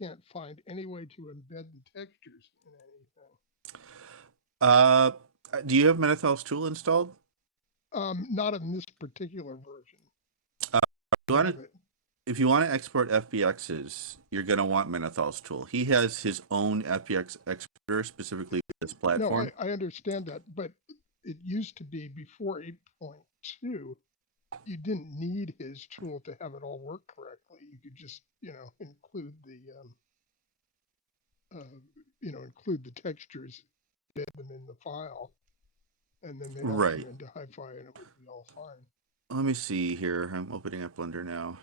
can't find any way to embed the textures in anything. Uh, do you have Menethel's tool installed? Not in this particular version. Uh, you I want have to, it. if you want to export FBXs, you're going to want Menethel's tool. He has his own FBX exporter specifically for this No, platform. I understand that, but it used to be before 8.2, you didn't need his tool to have it all work correctly. You could just, include uh, include the textures, embed them in the file, and then they'd all come Right. into hi-fi and it would be all fine. Let me see here. I'm opening up Blender now.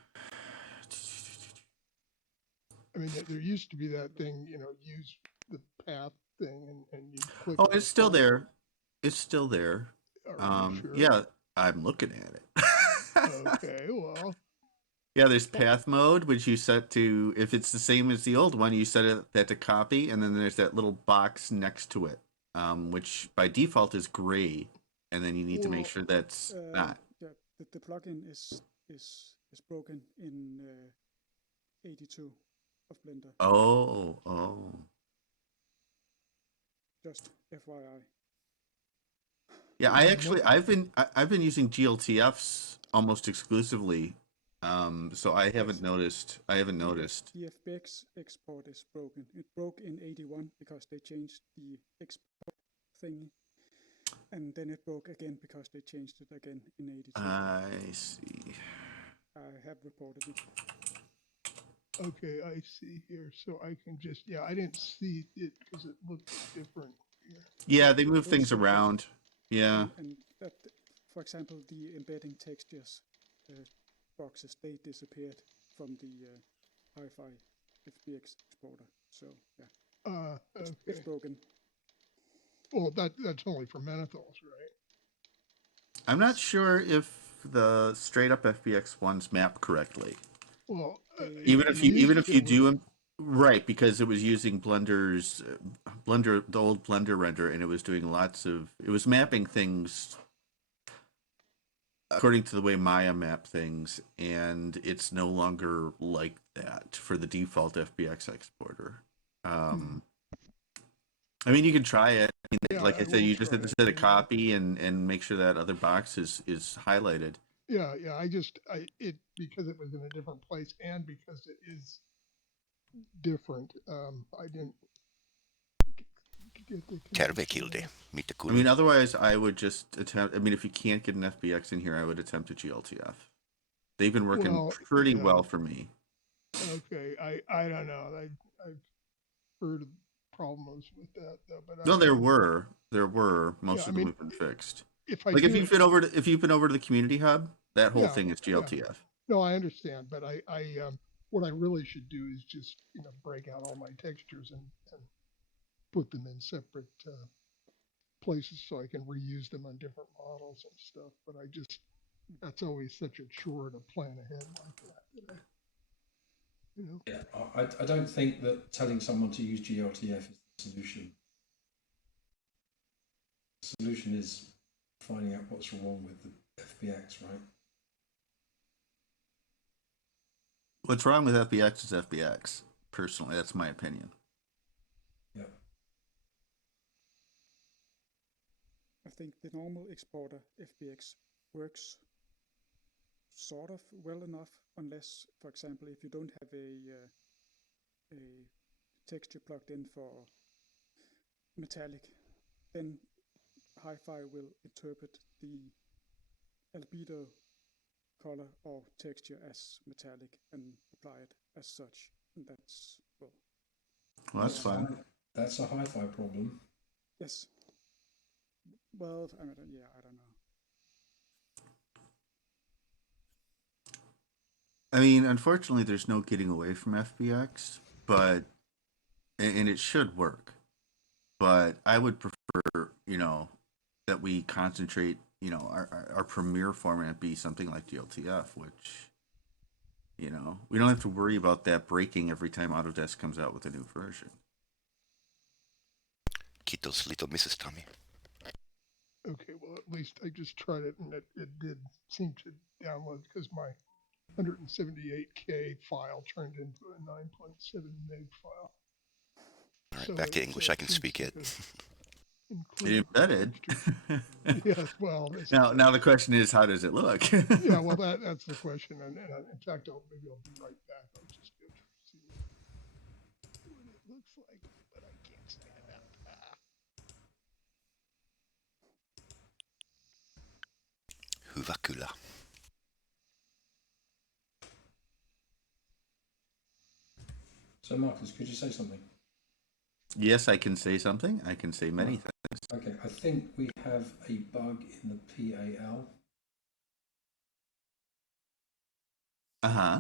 I mean, there used to be that thing, use the path thing, and you'd click Oh, on it's the still point. there. It's still there. Are you sure? Yeah, I'm looking at it. Okay, well, Yeah, there's well, path mode, which you set to, if it's the same as the old one, you set that to copy, and then there's that little box next to it, which by default is gray, and then you need to make well, sure that's not. Yeah, the plugin is broken in 82 of Blender. Oh. Just FYI. Yeah, well, I've been using GLTFs almost exclusively, so Yes, I haven't the noticed. the FBX export is broken. It broke in 81 because they changed the export thingy, and then it broke again because they changed it again in 82. I see. I have reported it. okay, I see here. So I can just, yeah, I didn't see it because it looked different here. Yeah, Yeah, they it move looks things separate, around. Yeah. and that, for example, the embedding textures uh, boxes, they disappeared from the hi-fi FBX exporter. So yeah, it's Okay. broken. Well, that's only for Menethils, right? I'm not Yes, sure if the straight up FBX ones map correctly. Well, they Even it if used you to. do them right, because it was using Blender's Blender, the old Blender render, and it was doing it was mapping things according to the way Maya map things, and it's no longer like that for the default FBX exporter. Hmm. Um, I mean, you can try it. I mean, Yeah, like I I said, will you just try have to it. set a copy and make sure that other box is highlighted. Yeah. It because it was in a different place and because it is different. I didn't get the connection Tervekilde, there. mitte I kulut. mean, otherwise, I would just attempt. I mean, if you can't get an FBX in here, I would attempt a GLTF. They've been working Well, pretty yeah. well for me. Okay. I don't know. I've heard of problems with that though, but No, I there were. yeah. Most I of them mean, have been fixed. if I Like do, if you've been over to the community hub, that whole yeah, thing is yeah. GLTF. No, I understand, but what I really should do is just break out all my textures and put them in separate places so I can reuse them on different models and stuff. But that's always such a chore to plan ahead like that. You know, Yeah, I don't think that telling someone to use GLTF is the solution. The solution is finding out what's wrong with the FBX, right? What's wrong with FBX is FBX. Personally, that's my opinion. Yeah. I think the normal exporter FBX works sort of well enough, unless, for example, if you don't have a texture plugged in for metallic, then hi-fi will interpret the albedo color or texture as metallic and apply it as such. And that's, well, Well, that's That's yeah, fine. that's a hi-fi problem. yes. Well, I mean, yeah, I don't know. I mean, unfortunately, there's no getting away from FBX, but and it should work. But I would prefer, that we concentrate, our premier format be something like GLTF, which, we don't have to worry about that breaking every time Autodesk comes out with a new version. Kiitos, little Mrs. Tommy. okay, well at least I just tried it and it did seem to download because my 178K file turned into a 9.7 meg file. All right, So back to it English. I can seems speak to it. have included the Embedded. textures. Yes, well, this is Now the question is, how does it look? yeah, well, that's the question. And in fact, maybe I'll be right back. I'll just go see what it looks like, but I can't stand up. Huvakula. So, Marcus, could you say something? Yes, I can say something. I can say many things. Okay, I think we have a bug in the PAL. Uh-huh.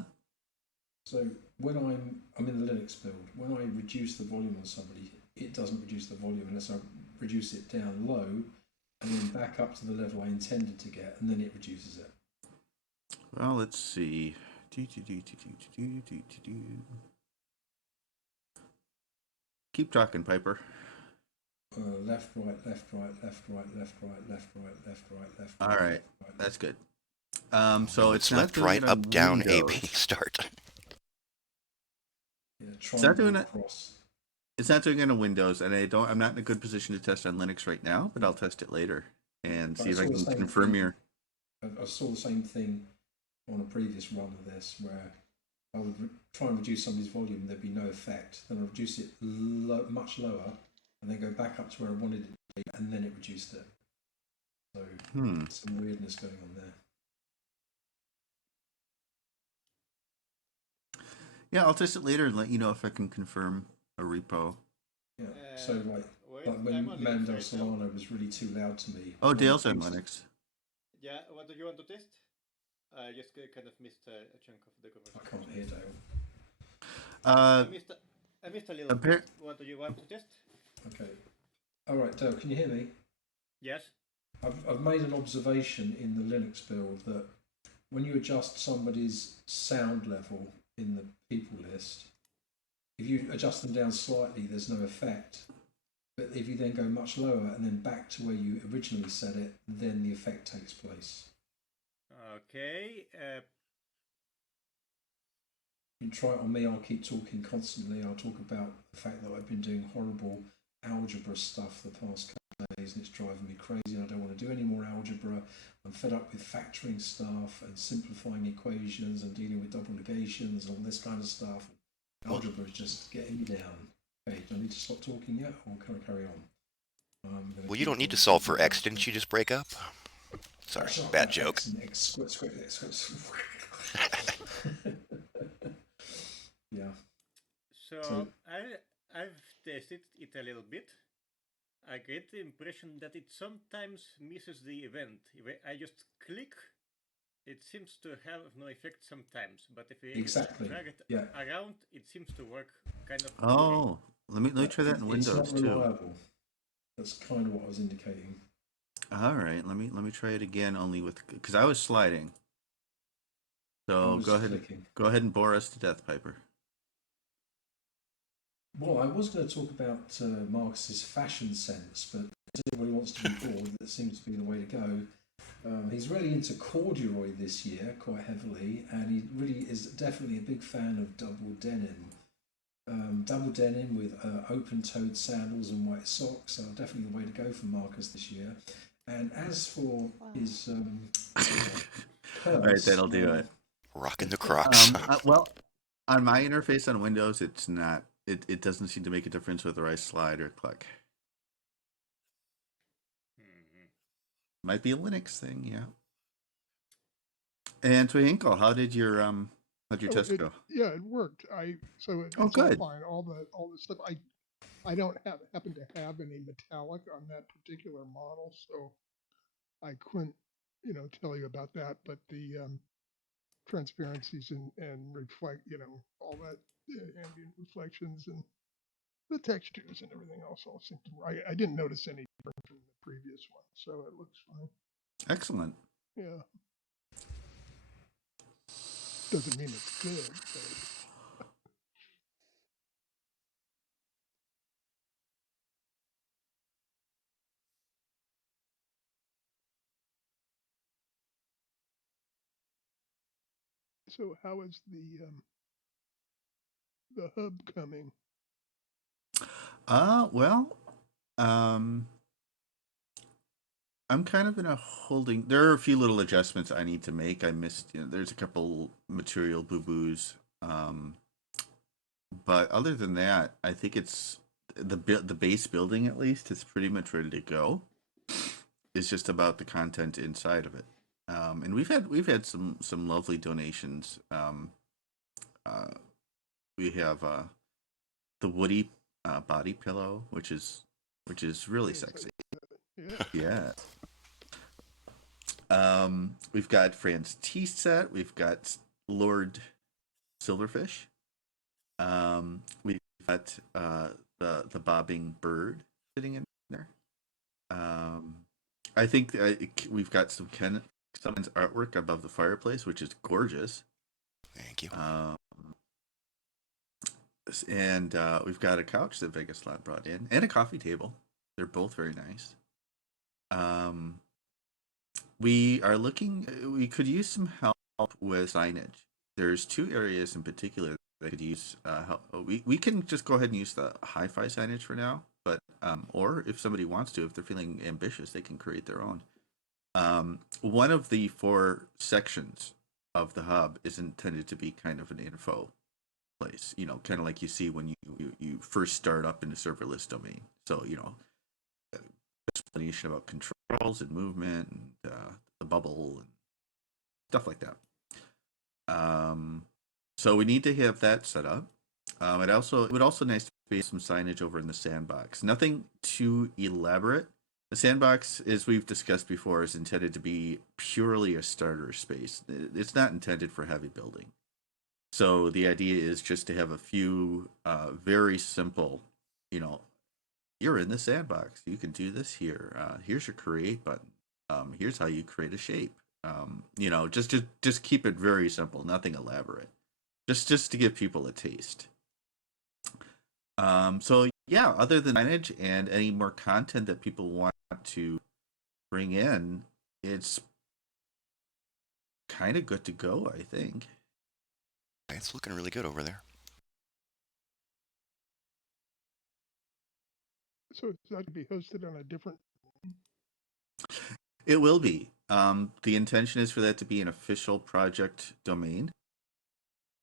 So when I'm in the Linux build, when I reduce the volume on somebody, it doesn't reduce the volume unless I reduce it down low and then back up to the level I intended to get, and then it reduces it. Well, let's see. Keep talking, Piper. Left, right, left, right, left, right, left, right, left, right, left, right, left, All right, right, left, right. that's good. So No, it's it's not left, doing right, it up, on down, A, B, Windows. start. Yeah, It's not doing triangle it. cross. It's not doing it on Windows, and I'm not in a good position to test on Linux right now, but I'll test it later and But see I if I saw the can same confirm thing. your. I saw the same thing on a previous run of this where I would try and reduce somebody's volume, there'd be no effect. Then I reduce it much lower, and then go back up to where I wanted it to be, and then it reduced it. So some weirdness going on there. Yeah, I'll test it later and let you know if I can confirm a repo. Yeah. So like Wait, like I'm when on Linux Mandel right now. Solano was really too loud to me. Oh, when I Dale's on reduced- Linux. Yeah, what do you want to test? I just kind of missed a chunk of the I conversation. can't hear Dale. I missed a little bit. What do you want to test? Okay. All right, Dale, can you hear me? Yes. I've made an observation in the Linux build that when you adjust somebody's sound level in the people list, if you adjust them down slightly, there's no effect. But if you then go much lower and then back to where you originally set it, then the effect takes place. Okay. You can try it on me, I'll keep talking constantly. I'll talk about the fact that I've been doing horrible algebra stuff the past couple of days and it's driving me crazy and I don't want to do any more algebra. I'm fed up with factoring stuff and simplifying equations and dealing with double negations and all this kind of stuff. Algebra is just getting me down. Okay, do I need to stop talking yet or can I carry on? Well, you don't need to solve for X. Didn't you just break up? Sorry, That's not bad about joke. X and X, yeah. So I've tested it a little bit. I get the impression that it sometimes misses the event. If I just click, it seems to have no effect sometimes. But if I Exactly. drag it Yeah. around, it seems to work kind of. Oh, let me try that in It's Windows not too. reliable. That's kind of what I was indicating. All right, let me try it again. Only with because I was sliding. So was go ahead. clicking. Go ahead and bore us to death, Piper. Well, I was going to talk about Marcus's fashion sense, but if everybody wants to be bored, that seems to be the way to go. He's really into corduroy this year, quite heavily, and he really is definitely a big fan of double denim. Double denim with open-toed sandals and white socks are definitely the way to go for Marcus this year. And as for his purse, All right, that'll do well, it. Rocking the Crocs. Well, on my interface on Windows, it's not. It doesn't seem to make a difference whether I slide or click. Might be a Linux thing, yeah. And Twinkle, how'd your test go? Yeah, it worked. It's all good. fine. All the stuff. I don't happen to have any metallic on that particular model, so I couldn't tell you about that. But the transparencies and reflect all that ambient reflections and the textures and everything else all seem to. I didn't notice any difference from the previous one, so it looks fine. Excellent. Yeah. Doesn't mean it's good, but So how is the hub coming? Well, um, I'm kind of in a holding. There are a few little adjustments I need to make. I missed. There's a couple material boo boos. But other than that, I think it's the base building at least is pretty much ready to go. It's just about the content inside of it. And we've had some lovely donations. Uh, we have the Woody body pillow, which is really Yes, sexy. yeah. Yeah. We've got Fran's tea set. We've got Lord Silverfish. We've got the bobbing bird sitting in there. Um, I think we've got someone's artwork above the fireplace, which is gorgeous. Thank you. And we've got a couch that Vegas Lot brought in, and a coffee table. They're both very nice. We are looking. We could use some help with signage. There's two areas in particular that could use help. We can just go ahead and use the hi-fi signage for now, but or if somebody wants to, if they're feeling ambitious, they can create their own. One of the four sections of the hub is intended to be kind of an info place. Kind of like you see when you first start up in a serverless domain. So explanation about controls and movement and the bubble and stuff like that. So we need to have that set up. It would also nice to be some signage over in the sandbox. Nothing too elaborate. The sandbox, as we've discussed before, is intended to be purely a starter space. It's not intended for heavy building. So the idea is just to have a few very simple, you're in the sandbox. You can do this here. Here's your create button. Here's how you create a shape. Just keep it very simple, nothing elaborate. Just to give people a taste. So yeah, other than signage and any more content that people want to bring in, it's kind of good to go, I think. It's looking really good over there. So it's not to be hosted on a different. It will be. The intention is for that to be an official project domain.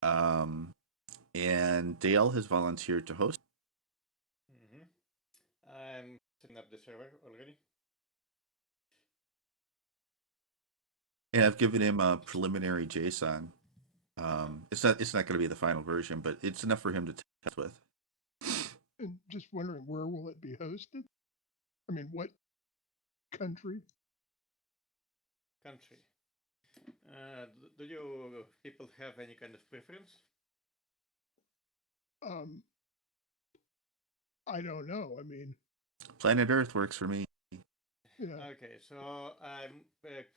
And Dale has volunteered to host. Mm-hmm. I'm setting up the server already. And I've given him a preliminary JSON. It's not going to be the final version, but it's enough for him to test with. And just wondering, where will it be hosted? I mean, what country? Country. Do you people have any kind of preference? I don't know. I mean, Planet Earth works for me. yeah. Okay, so I'm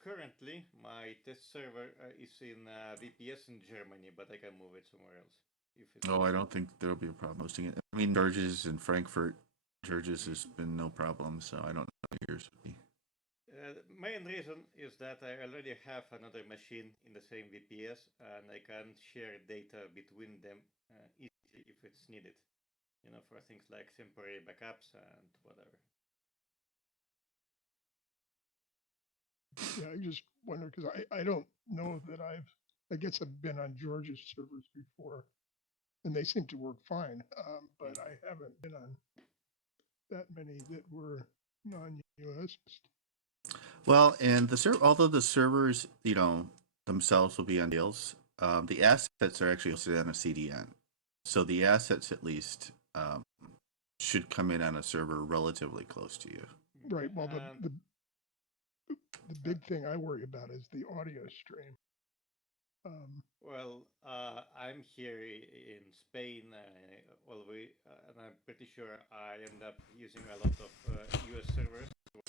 currently my test server is in VPS in Germany, but I can move it somewhere else if it's Oh, I possible. don't think there'll be a problem hosting it. I mean, George's in Frankfurt. George's has been no problem, so I don't know yours would be. Main reason is that I already have another machine in the same VPS, and I can share data between them easily if it's needed. For things like temporary backups and whatever. Yeah, I just wonder because I don't know that I guess I've been on George's servers before, and they seem to work fine. But I haven't been on that many that were non-US. Well, and although the servers, themselves will be on Dale's, the assets are actually hosted on a CDN. So the assets, at least, should come in on a server relatively close to you. Right. Okay, Well, the big thing I worry about is the audio stream. well, I'm here in Spain, and I'm pretty sure I end up using a lot of US servers, so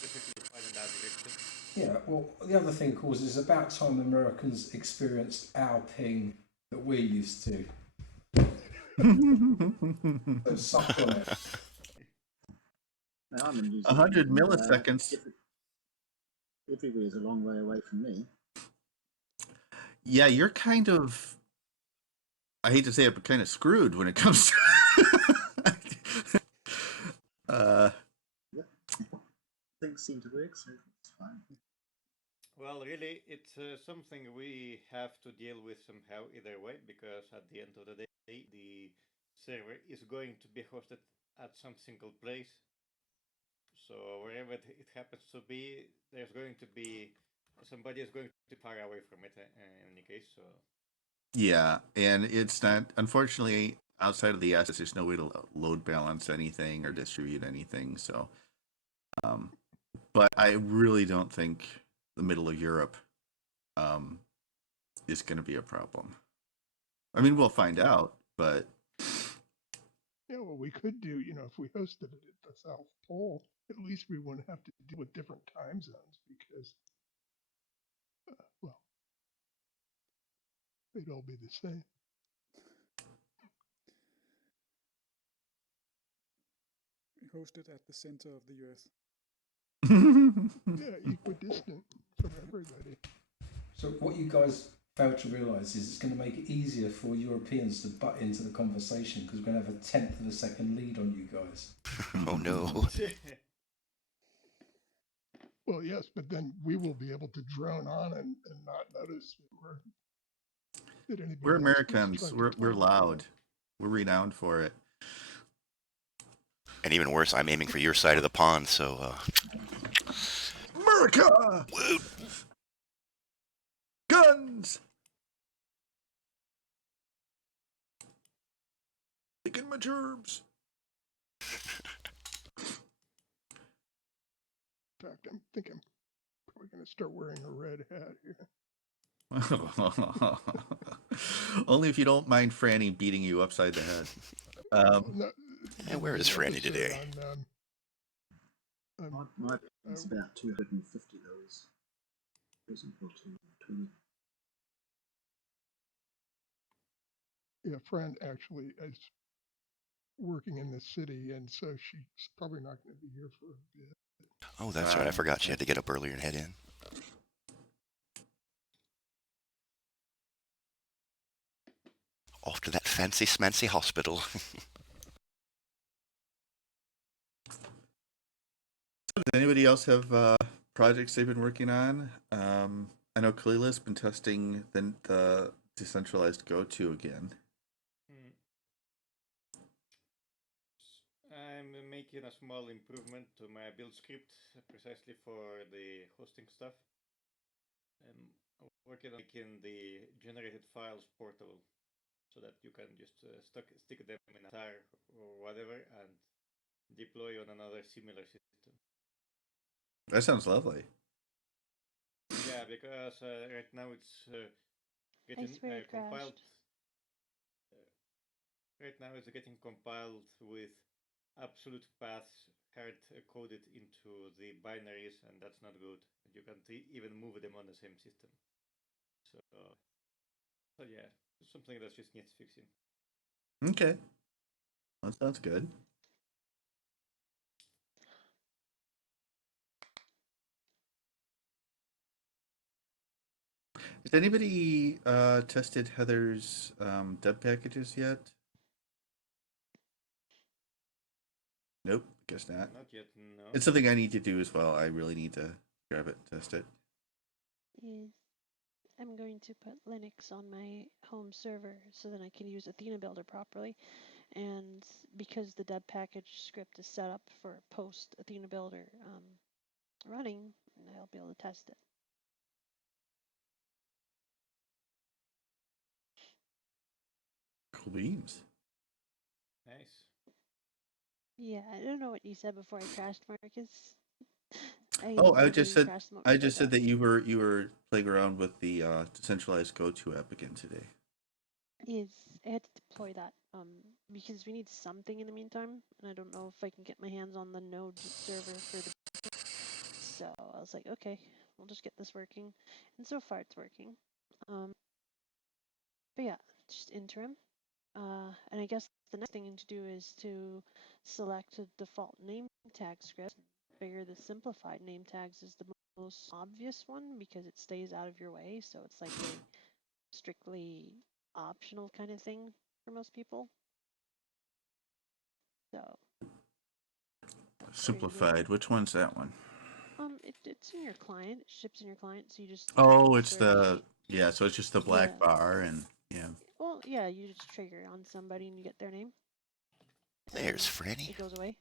perfectly fine in that direction. Yeah, well, the other thing, of course, is about time Americans experienced our ping that we're used to. So suck on it. Now I'm in New Zealand. 100 and, milliseconds. everywhere is a long way away from me. Yeah, you're kind of, I hate to say it, but kind of screwed when it comes to. uh, Yeah, things seem to work, so it's fine. Well, really, it's something we have to deal with somehow either way, because at the end of the day, the server is going to be hosted at some single place. So wherever it happens to be, there's going to be somebody is going to be far away from it in any case. So yeah, and it's not, unfortunately, outside of the SS, there's no way to load balance anything or distribute anything. So, um, but I really don't think the middle of Europe um, is going to be a problem. I mean, we'll find out, but Yeah, well, we could do, if we hosted it at the South Pole, at least we wouldn't have to deal with different time zones because, well, they'd all be the same. Hosted at the center of the earth. Yeah, equidistant from everybody. So what you guys fail to realise is it's going to make it easier for Europeans to butt into the conversation because we're going to have a tenth of a second lead on you guys. Oh no. Well, yes, but then we will be able to drone on and not notice that we're anybody else is Americans. trying to We're talk. loud. We're renowned for it. And even worse, I'm aiming for your side of the pond, so America, woot. guns, taking my gerbs. In fact, I think I'm probably going to start wearing a red hat here. Only if you don't mind Franny beating you upside the head. Well, no, And there'll where be is an Franny episode today? My it's about 250 of those. Isn't it? 220. yeah, friend actually is working in the city, and so she's probably not going to be here for a bit. Oh, that's right. I forgot you had to get up earlier and head in. Off to that fancy smancy hospital. Does anybody else have projects they've been working on? I know Kalila's been testing the decentralized go-to again. I'm making a small improvement to my build script precisely for the hosting stuff. I'm working on making the generated files portable so that you can just stick them in a tar or whatever and deploy on another similar system. That sounds lovely. Yeah, because right now it's getting swear it compiled. crashed. Right now it's getting compiled with absolute paths hard coded into the binaries, and that's not good. You can't even move them on the same system. So yeah, it's something that just needs fixing. Okay, that sounds good. Has anybody tested Heather's deb packages yet? Nope, guess not. Not yet, no. It's something I need to do as well. I really need to grab it, test it. Is I'm going to put Linux on my home server so then I can use Athena Builder properly. And because the deb package script is set up for post Athena Builder running, I'll be able to test it. Cool beans. Nice. Yeah, I don't know what you said before I crashed, Marcus. Oh, I literally just said crashed the moment I you just said said that you were playing around with the decentralized go-to app again today. I had to deploy that because we need something in the meantime, and I don't know if I can get my hands on the node server for the. So I was like, okay, we'll just get this working, and so far it's working. But yeah, just interim. And I guess the next thing to do is to select a default name tag script. Figure the simplified name tags is the most obvious one because it stays out of your way. So it's like a strictly optional kind of thing for most people. So Simplified. Which one's that one? it's in your client. It ships in your client, so you just type Oh, in it's the search. yeah. So it's just the Yeah. black bar and yeah. Well, yeah, you just trigger on somebody and you get their name. There's Franny. It goes away.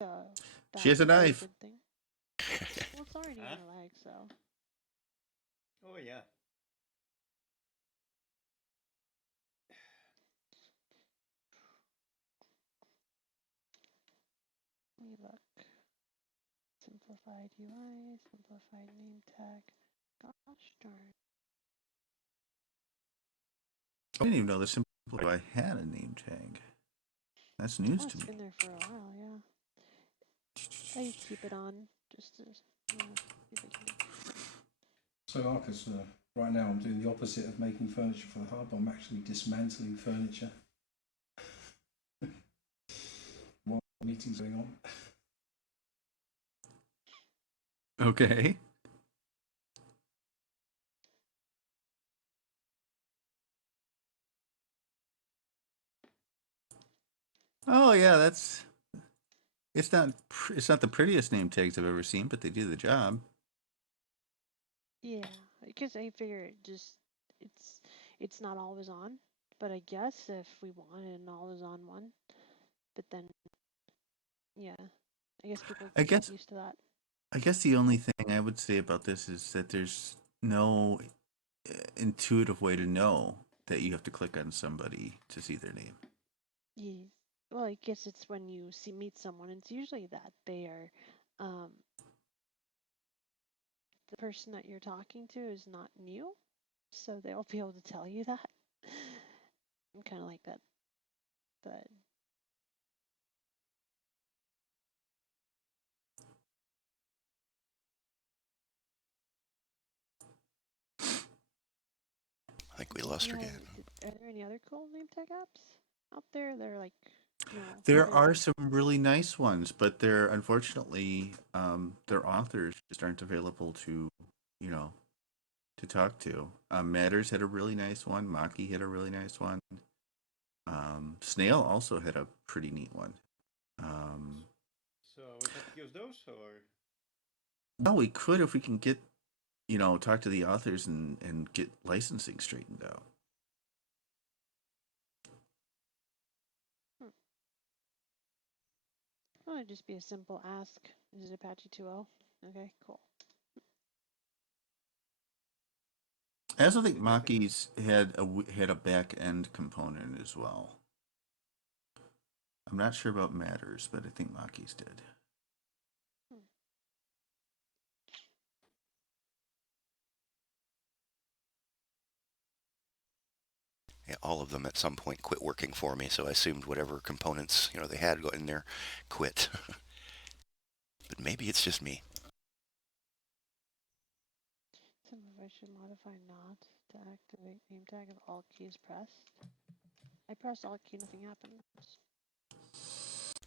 So She has a that's knife. good thing. Well, it's already in your leg, so. Oh yeah. Let me look. Simplified UI, simplified name tag. Gosh darn. I didn't even know the simple I had a name tag. That's news Oh, to it's me. been there for a while, yeah. I keep it on just to, see if I can. So, Marcus, right now I'm doing the opposite of making furniture for the hub. I'm actually dismantling furniture while the meeting's going on. Okay. Oh yeah, that's it's not the prettiest name tags I've ever seen, but they do the job. Yeah, because I figure it's not always on, but I guess if we wanted an always on one, but then yeah, I guess people I get guess used to that. I guess the only thing I would say about this is that there's no intuitive way to know that you have to click on somebody to see their name. Yeah. Well, I guess it's when you meet someone, it's usually that they are, the person that you're talking to is not new, so they'll be able to tell you that. I'm kind of like that, but I think we lost her again. Are there any other cool name tag apps out there? They're like, There really are good. some really nice ones, but they're unfortunately their authors just aren't available to, you know, to talk to. Matters had a really nice one. Maki had a really nice one. Snail also had a pretty neat one. Um, So we have to use those, or well, we could if we can get, talk to the authors and get licensing straightened out. Well, it'd just be a simple ask. Is it Apache 2.0? Okay, cool. I also think Maki's had a back end component as well. I'm not sure about Matters, but I think Maki's did. Yeah, all of them at some point quit working for me, so I assumed whatever components they had go in there quit. But maybe it's just me. I should modify not to activate name tag if alt key is pressed. I pressed alt key, nothing happened.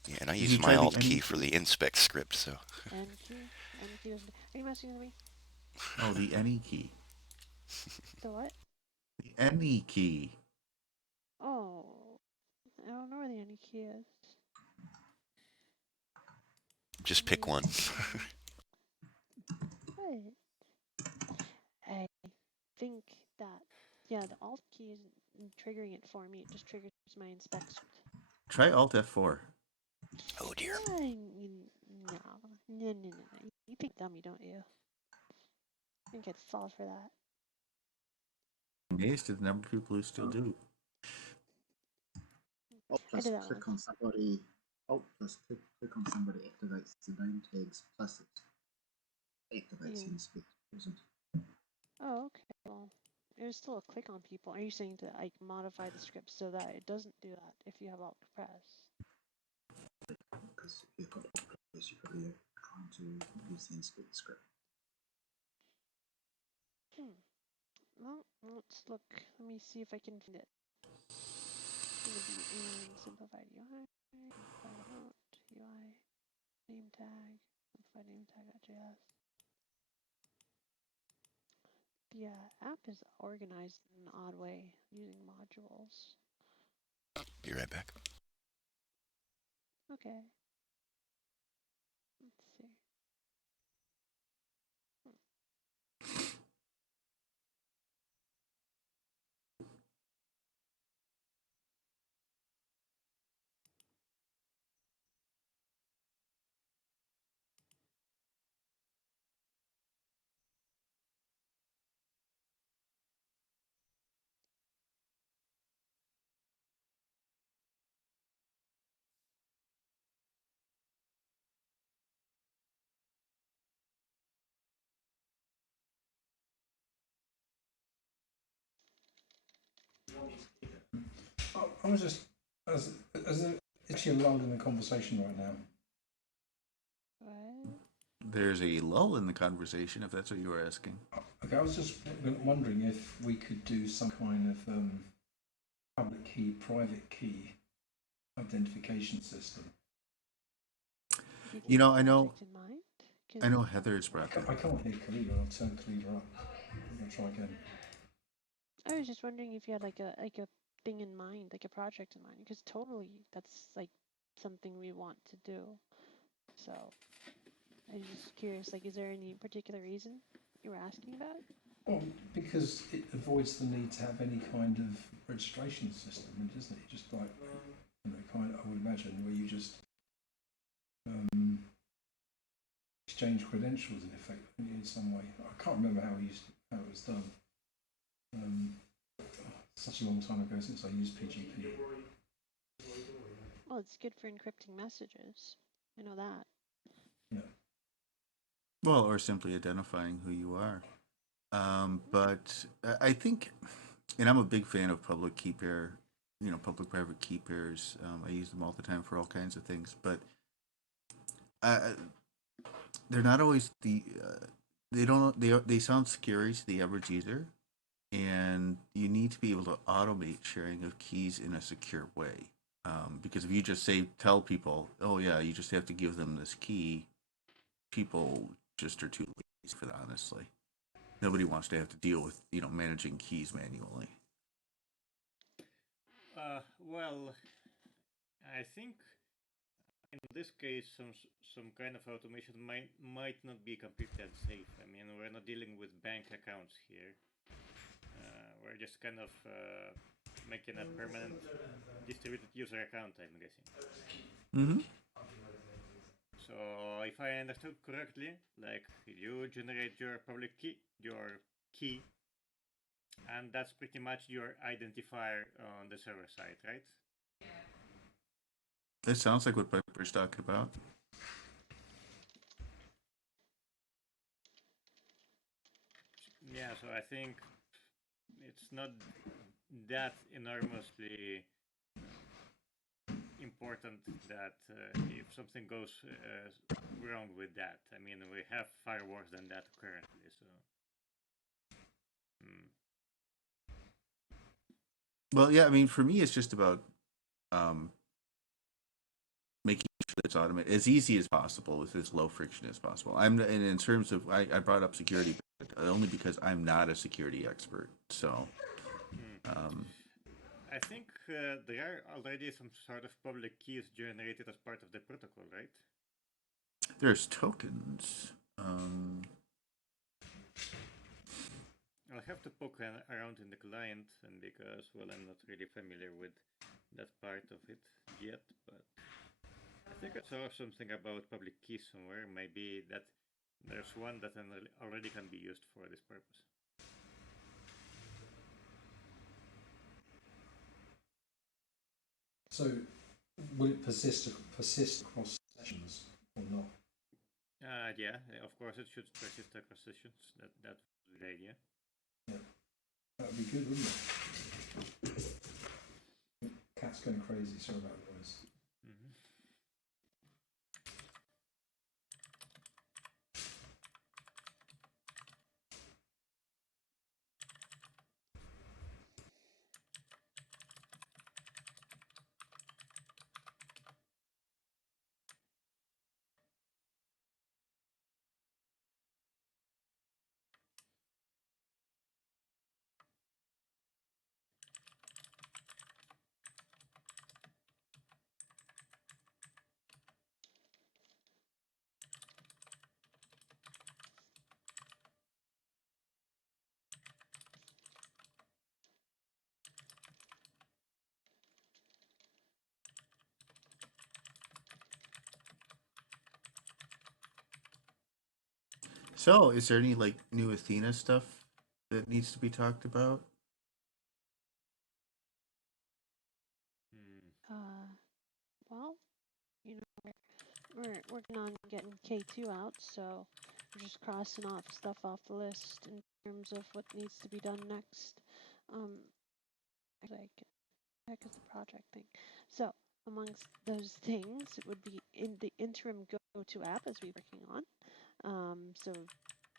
Yeah, and I Did used you my try the alt any key for the inspect script, so. N key? N key doesn't. Are you messing with me? Oh, the any key. The what? The any key. Oh, I don't know where the N key is. Just pick one. What? I think that, yeah, the alt key isn't triggering it for me. It just triggers my inspect script. Try Alt F4. Oh dear. No. You think dummy, don't you? I think I'd fall for that. Amazed at the number of people who still do. Alt I plus did that click once. on somebody. Alt plus click on somebody activates the name tags plus it activates the inspect. Oh, okay. Well, it was still a click on people. Are you saying to like modify the script so that it doesn't do that if you have alt press? Because if you've got alt press, you're probably trying to use the inspect script. Well, let's look. Let me see if I can find it. It's gonna be in simplified UI, simplified amount, UI, name tag, simplified name tag.js. The app is organized in an odd way using modules. Be right back. Okay. Let's see. I was just as it's actually a lull in the conversation right now. What? There's a lull in the conversation, if that's what you were asking. Okay, I was just wondering if we could do some kind of public key, private key identification system. Did You you have know, a I know, project in mind? I know 'Cause Heather's brought that. I can't hear Kalila. I'll turn Kalila up. I'm gonna try again. I was just wondering if you had like a thing in mind, like a project in mind, because totally that's like something we want to do. So I was just curious, like, is there any particular reason you were asking about? Well, because it avoids the need to have any kind of registration system, doesn't it? Just like kind of, I would imagine, where you just exchange credentials in effect in some way. I can't remember how it was done. Such a long time ago since I used PGP. Well, it's good for encrypting messages. I know that. Yeah. Well, or simply identifying who you are. But I think, and I'm a big fan of public key pair, public-private key pairs. I use them all the time for all kinds of things, but uh, they're not always they don't they sound scary to the average user, and you need to be able to automate sharing of keys in a secure way. Because if you just tell people, oh yeah, you just have to give them this key, people just are too lazy for that. Honestly, nobody wants to have to deal with managing keys manually. Well, I think in this case, some kind of automation might not be completely unsafe. I mean, we're not dealing with bank accounts here. We're just kind of making a permanent distributed user account, I'm guessing. Mm-hmm. So if I understood correctly, like you generate your public key, and that's pretty much your identifier on the server side, right? That sounds like what Piper's talking about. Yeah, so I think it's not that enormously important that if something goes wrong with that. I mean, we have far worse than that currently, so. Mm. Well, yeah, I mean, for me, it's just about um, making sure that it's automated as easy as possible with as low friction as possible. And in terms of, I brought up security only because I'm not a security expert. So, I think there are already some sort of public keys generated as part of the protocol, right? there's tokens. I'll have to poke around in the client, and because, well, I'm not really familiar with that part of it yet, but I think I saw something about public keys somewhere. Maybe that there's one that already can be used for this purpose. So, will it persist across sessions or not? Yeah, of course it should persist across sessions. That's the idea. Yeah, that would be good, wouldn't it? Cat's going crazy. Sorry about the noise. So, is there any like new Athena stuff that needs to be talked about? Uh, well, you know, we're working on getting K2 out, so we're just crossing off stuff off the list in terms of what needs to be done next. Like, heck is the project thing? So, amongst those things, it would be in the interim go-to app as we're working on. So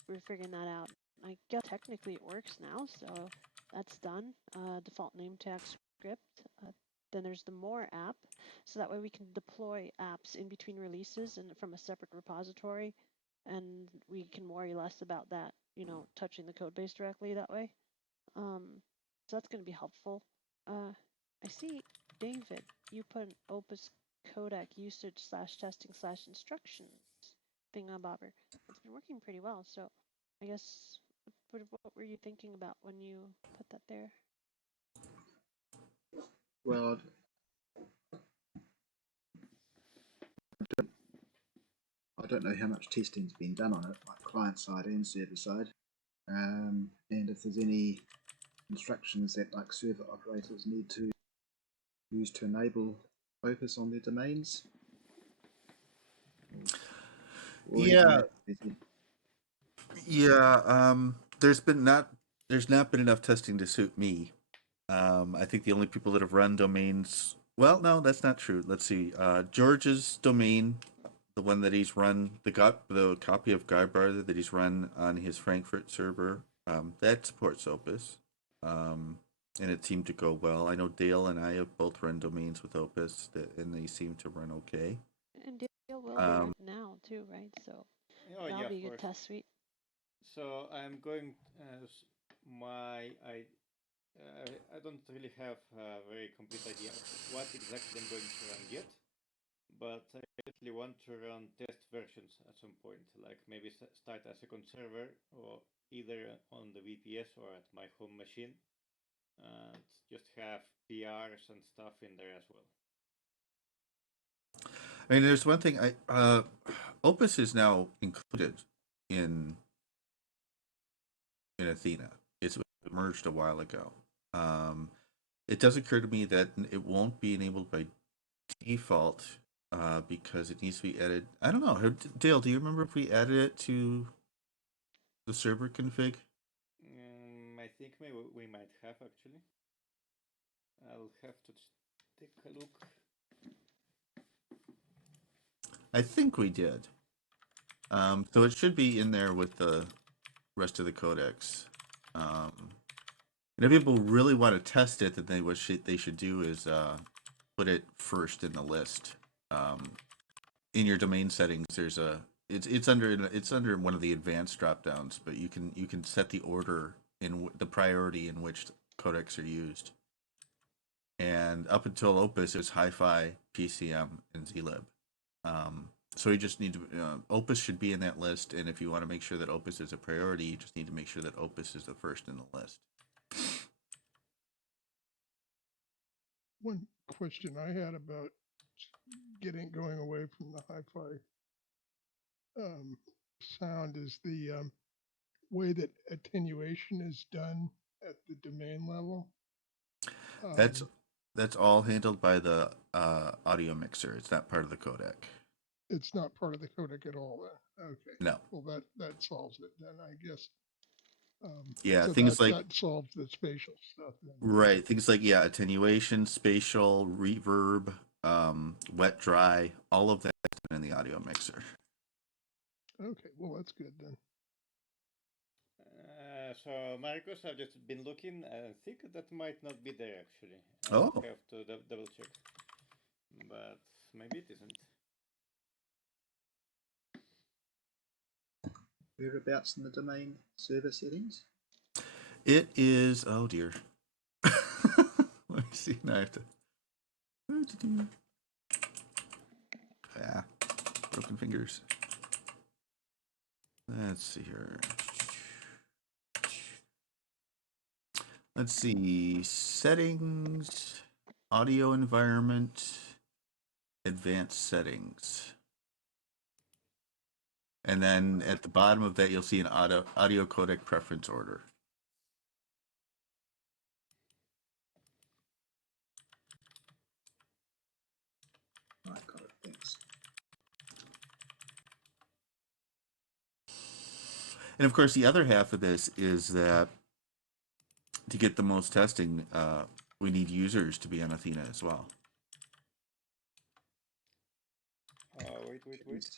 we're figuring that out. I guess technically it works now, so that's done. Default name tag script. Then there's the More app, so that way we can deploy apps in between releases and from a separate repository, and we can worry less about that, touching the code base directly that way. So that's going to be helpful. I see, David, you put an Opus codec usage / testing / instructions thingamabobber. It's been working pretty well. So I guess what were you thinking about when you put that there? Well, I don't know how much testing's been done on it, like client side and server side, and if there's any instructions that like server operators need to use to enable Opus on their domains, or anything Yeah, that crazy. yeah. There's not been enough testing to suit me. I think the only people that have run domains. Well, no, that's not true. Let's see. George's domain, the one that he's run, the copy of Guybrother that he's run on his Frankfurt server, that supports Opus, and it seemed to go well. I know Dale and I have both run domains with Opus, and they seem to run okay. And Dale will be Um, running now too, right? So Oh that'll yeah, be of a good course. test suite. So I'm going. My I don't really have a very complete idea of what exactly I'm going to run yet, but I definitely want to run test versions at some point. Like maybe start a second server, or either on the VPS or at my home machine, and just have PRs and stuff in there as well. I mean, there's one thing. Opus is now included in Athena. It's merged a while ago. Um, it does occur to me that it won't be enabled by default because it needs to be added. I don't know. Dale, do you remember if we added it to the server config? I think maybe we might have actually. I'll have to take a look. I think we did. So it should be in there with the rest of the codecs. And if people really want to test it, then they should do is put it first in the list. In your domain settings, there's a it's under one of the advanced drop downs, but you can set the order in the priority in which codecs are used. And up until Opus, it was Hi-Fi, PCM, and zlib. So you just need to Opus should be in that list, and if you want to make sure that Opus is a priority, you just need to make sure that Opus is the first in the list. One question I had about going away from the hi-fi sound is the way that attenuation is done at the domain level. That's that's all handled by the audio mixer. It's not part of the codec. It's not part of the codec at all then. Okay. No. Well, that solves it then, I guess. Yeah, So things like that solves the spatial stuff then. right, things like attenuation, spatial, reverb, wet, dry, all of that in the audio mixer. Okay, well that's good then. So Marcos, I've just been looking. I think that might not be there actually. Oh. I'll have to double check, but maybe it isn't. Whereabouts in the domain server settings? It is. Oh dear. Let me see. Now I have to. Yeah, broken fingers. Let's see here. Let's see. Settings, audio environment, advanced settings. And then at the bottom of that, you'll see an audio codec preference order. Right, got it. Thanks. And of course, the other half of this is that to get the most testing, we need users to be on Athena as well. Wait. Used.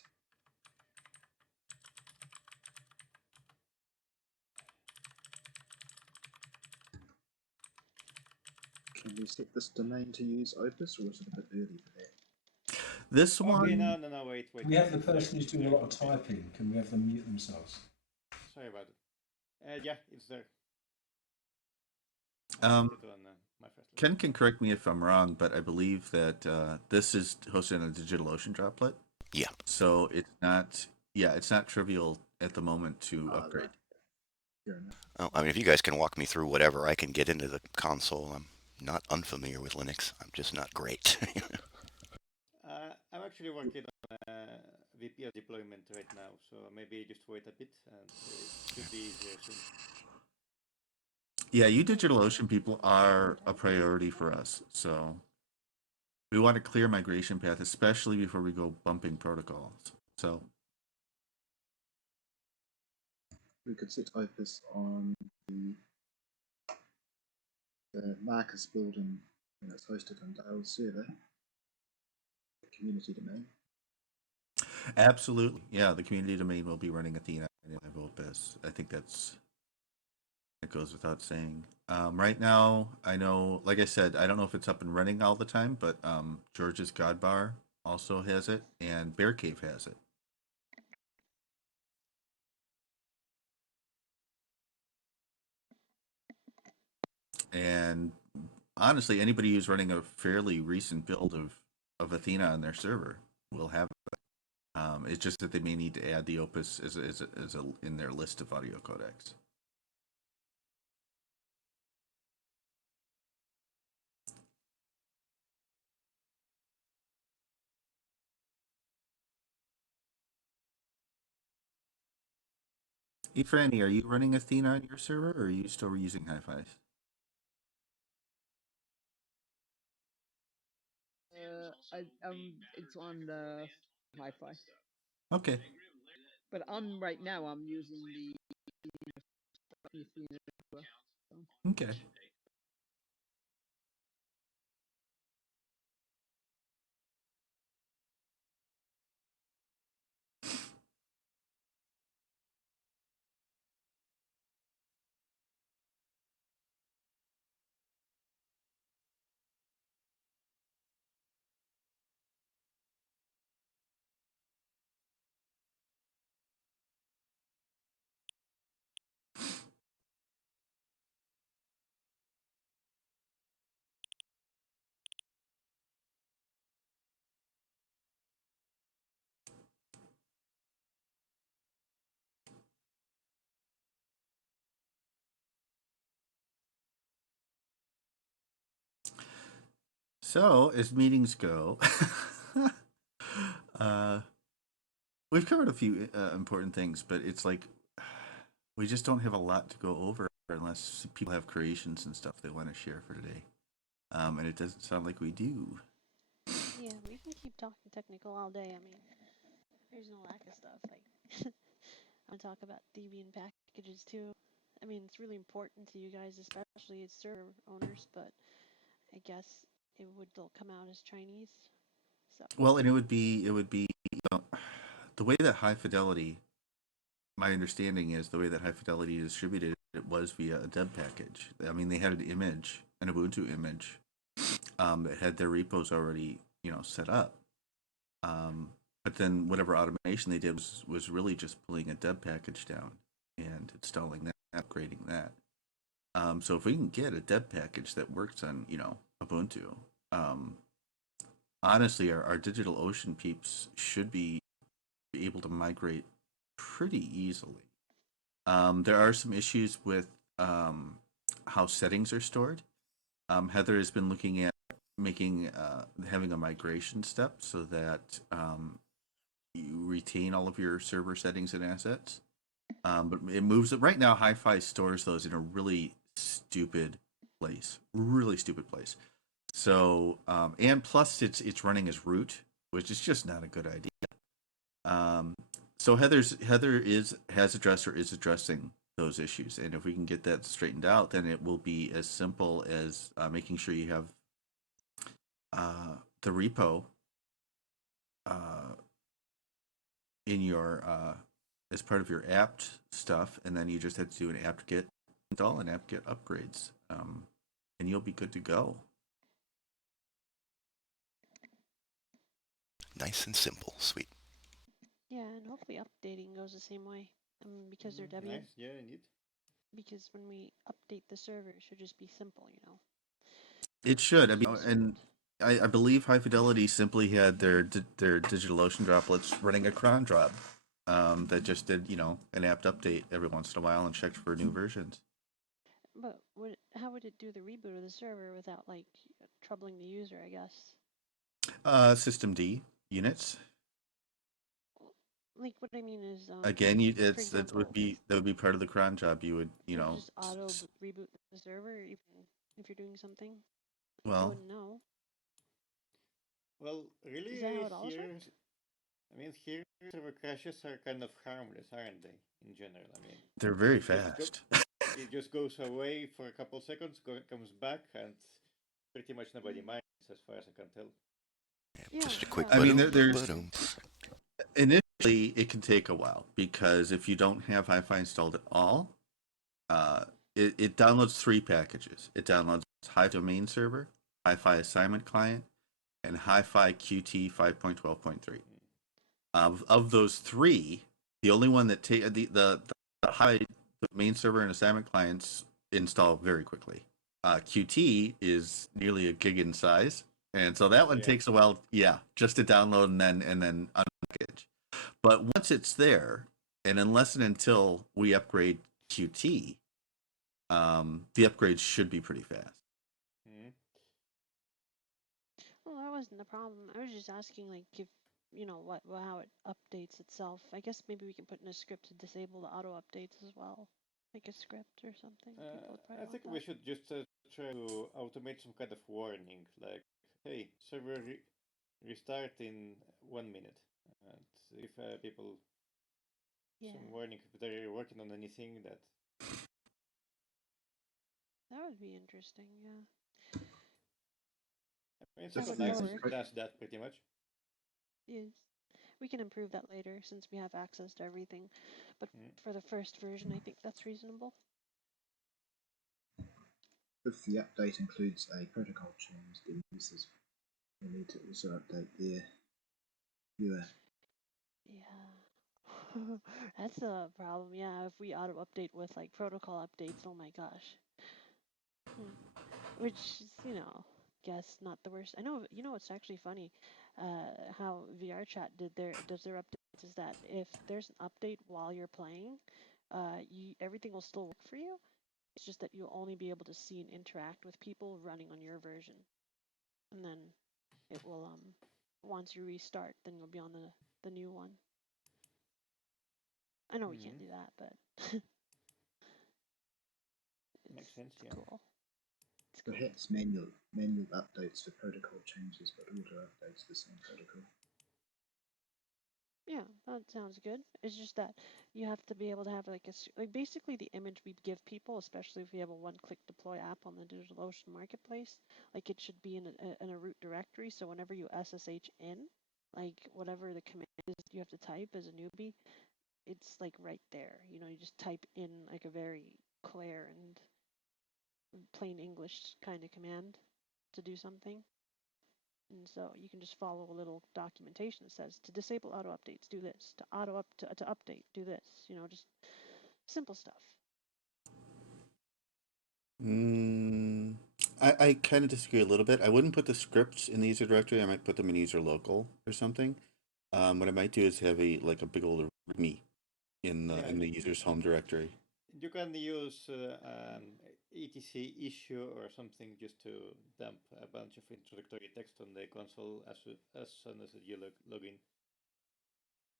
Can we set this domain to use Opus, or is it a bit early for that? This Okay, one, no, wait. We have the person who's doing a lot of typing. Can we have them mute themselves? Sorry about it. Yeah, it's there. Um, Put it on my first list. Ken can correct me if I'm wrong, but I believe that this is hosted on a DigitalOcean droplet. Yeah. So it's not, it's not trivial at the moment to upgrade. Right. Fair enough. Oh, I mean, if you guys can walk me through whatever, I can get into the console. I'm not unfamiliar with Linux. I'm just not great. I'm actually working on VPS deployment right now, so maybe just wait a bit and it should be easier soon. Yeah, you DigitalOcean people are a priority for us. So we want a clear migration path, especially before we go bumping protocols. So We could set Opus on the Marcus building when it's hosted on Dale's server, the community domain. absolutely, yeah, the community domain will be running Athena and Opus. I think that goes without saying. Right now, I know, like I said, I don't know if it's up and running all the time, but George's God Bar also has it, and Bear Cave has it. And honestly, anybody who's running a fairly recent build of Athena on their server will have it. It's just that they may need to add the Opus in their list of audio codecs. Hey, Franny, are you running Athena on your server, or are you still using Hi-Fi? It's on the Hi-Fi, Okay. but right now I'm using the Athena. So. Okay. So, as meetings go, uh, we've covered a few important things, but it's like we just don't have a lot to go over unless people have creations and stuff they want to share for today. And it doesn't sound like we do. Yeah, we can keep talking technical all day. I mean, there's no lack of stuff. Like, I want to talk about Debian packages too. I mean, it's really important to you guys, especially as server owners, but I guess they'll come out as Chinese. So. Well, and it would be the way that high fidelity. My understanding is the way that high fidelity distributed it was via a deb package. I mean, they had an image, an Ubuntu image, that had their repos already, set up. But then whatever automation they did was really just pulling a deb package down and installing that, upgrading that. So if we can get a deb package that works on, Ubuntu, um, honestly, our DigitalOcean peeps should be able to migrate pretty easily. There are some issues with how settings are stored. Heather has been looking at making having a migration step so that you retain all of your server settings and assets. But it moves it right now. Hi-Fi stores those in a really stupid place. So and plus it's running as root, which is just not a good idea. Um, so Heather is has addressed or is addressing those issues, and if we can get that straightened out, then it will be as simple as making sure you have the repo uh, in your as part of your apt stuff, and then you just have to do an apt-get install and apt-get upgrades, and you'll be good to go. Nice and simple, sweet. Yeah, and hopefully updating goes the same way. Because they're Debian. Nice, yeah, indeed. Because when we update the server, it should just be simple, you know. It should. I mean, Keep a and script. I believe High Fidelity simply had their DigitalOcean droplets running a cron job that just did an apt update every once in a while and checked for new versions. But how would it do the reboot of the server without like troubling the user? I guess. System D units. Like what I mean is, Again, for that example, would be part of the cron job. You would would it just auto reboot the server even if you're doing something? I well, wouldn't know. Well, Is that how really, it always works? here server crashes are kind of harmless, aren't they? In general, I mean, they're very it just go, fast. it just goes away for a couple seconds, comes back, and pretty much nobody minds, as far as I can tell. Yeah, Just a quick yeah. I mean, ba-doom, there's ba-doom. initially it can take a while because if you don't have Hi-Fi installed at all, it downloads three packages. It downloads Hi Domain Server, Hi-Fi Assignment Client, and Hi-Fi Qt 5.12.3. Of those three, the only one that the Hi Domain Server and Assignment Clients install very quickly. Qt is nearly a gig in size, and so that one Yeah. takes a while. Yeah, just to download and then unpackage. But once it's there, and unless and until we upgrade Qt, the upgrades should be pretty fast. Mm. Well, that wasn't the problem. I was just asking, like, if you know how it updates itself. I guess maybe we can put in a script to disable the auto updates as well, like a script or something. People would I probably think want we that. should just try to automate some kind of warning, like, hey, server restart in 1 minute. And if people, Yeah, some warning if they're working on anything that. that would be interesting. Yeah, I mean, that Simple would Just Access work. does that pretty much. Yes, we can improve that later since we have access to everything. But Mm. for the first version, I think that's reasonable. if the update includes a protocol change, then users will need to also update their viewer. Yeah, that's a problem. Yeah, if we auto update with like protocol updates, oh my gosh. Hmm. Which is, guess not the worst. I know, it's actually funny, how VRChat does their updates is that if there's an update while you're playing, everything will still work for you. It's just that you'll only be able to see and interact with people running on your version, and then it will once you restart, then you'll be on the new one. I know we can't do that, but Makes sense, it's yeah. cool. It's cool. Perhaps manual updates for protocol changes, but auto updates the same protocol. Yeah, that sounds good. It's just that you have to be able to have like basically the image we give people, especially if we have a one-click deploy app on the DigitalOcean marketplace, like it should be in a root directory. So whenever you SSH in, like whatever the command is you have to type as a newbie, it's like right there. You just type in like a very clear and plain English kind of command to do something. And so you can just follow a little documentation that says to disable auto updates, do this. To update, do this. Just simple stuff. Mm, I kind of disagree a little bit. I wouldn't put the scripts in the user directory. I might put them in user local or something. What I might do is have a big old README Yeah, in the user's home directory. you can use etc issue or something just to dump a bunch of introductory text on the console as soon as you log in.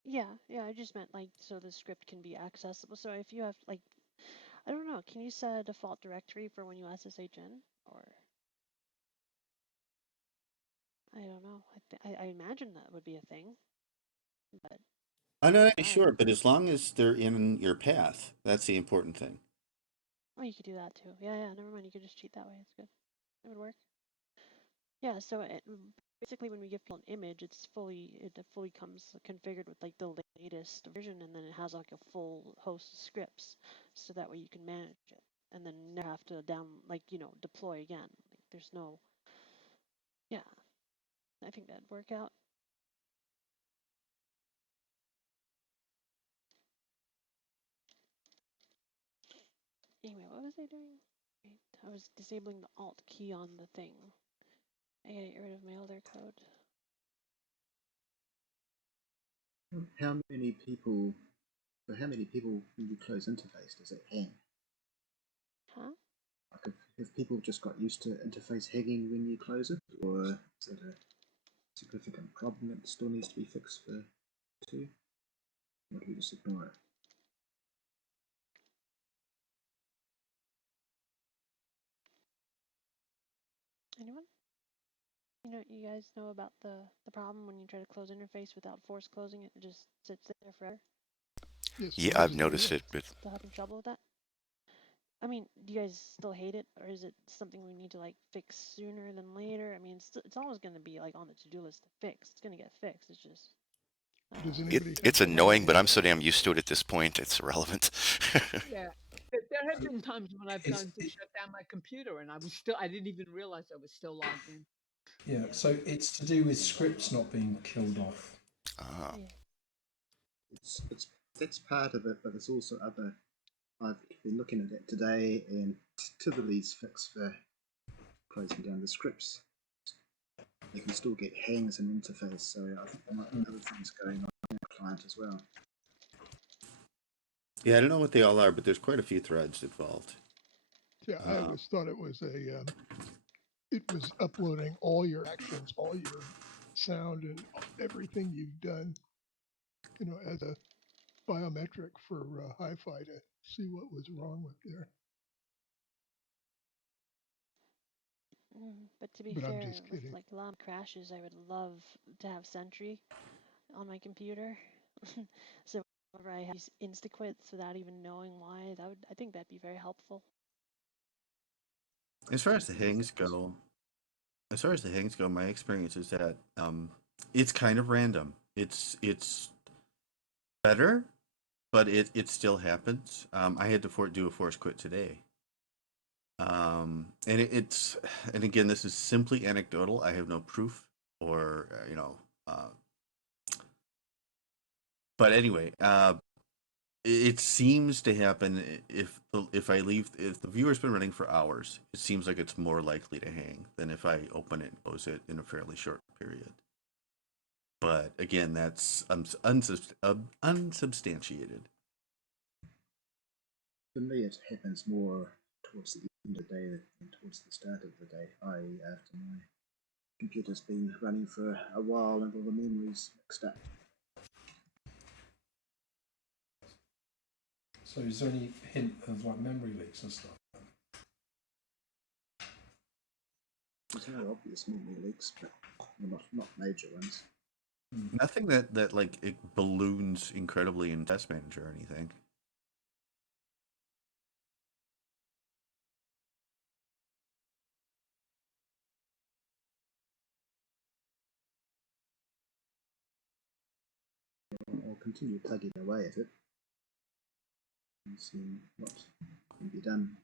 Yeah, I just meant like so the script can be accessible. So if you have like, I don't know, can you set a default directory for when you SSH in? Or I don't know. I imagine that would be a thing, but I'm not really try sure, it. but as long as they're in your path, that's the important thing. Oh, you could do that too. Yeah, never mind. You could just cheat that way. It's good. It would work. Yeah, so basically when we give people an image, it fully comes configured with like the latest version, and then it has like a full host of scripts, so that way you can manage it, and then never have to deploy again. Like there's no, yeah, I think that'd work out. Anyway, what was I doing? Right, I was disabling the Alt key on the thing. I gotta get rid of my other code. How many people? For how many people when you close interface does it hang? Huh? Like if people just got used to interface hanging when you close it, or is it a significant problem that still needs to be fixed for two? Or do we just ignore it? Anyone? You guys know about the problem when you try to close interface without force closing it, it just sits there forever. Yes, Yeah, we I've do. noticed Yeah. it, but Still having trouble with that? I mean, do you guys still hate it, or is it something we need to like fix sooner than later? I mean, it's always going to be like on the to-do list to fix. It's going to get fixed. It's just Does it anybody have it's the annoying. But idea? I'm so damn used to it at this point. It's irrelevant. Yeah. There have been times when I've It's gone to shut down my computer and I didn't even realize I was still logged in. yeah. So it's to do with scripts not being killed off. Ah, yeah. It's that's part of it, but there's also other. I've been looking at it today, and to the least fix for closing down the scripts. You can still get hangs in interface, so I think there might be other things going on in the client as well. Yeah, I don't know what they all are, but there's quite a few threads involved. Yeah, I always thought it was it was uploading all your actions, all your sound, and everything you've done, as a biometric for hi-fi to see what was wrong with there. But to be But I'm fair, just with kidding. like a lot of crashes, I would love to have Sentry on my computer. So whenever I have these insta-quits without even knowing why, I think that'd be very helpful. As far as the hangs go, my experience is that it's kind of random. It's better, but it still happens. I had to do a force quit today. And and again, this is simply anecdotal. I have no proof or but anyway, it seems to happen if the viewer's been running for hours. It seems like it's more likely to hang than if I open it and close it in a fairly short period. But again, that's unsubstantiated. For me, it happens more towards the end of the day than towards the start of the day, i.e., after my computer's been running for a while and all the memory's mixed up. So is there any hint of like memory leaks and stuff? There's no obvious memory leaks, but not major ones. Nothing that like it balloons incredibly in Test Manager or anything. I'll continue plugging away at it and see what can be done.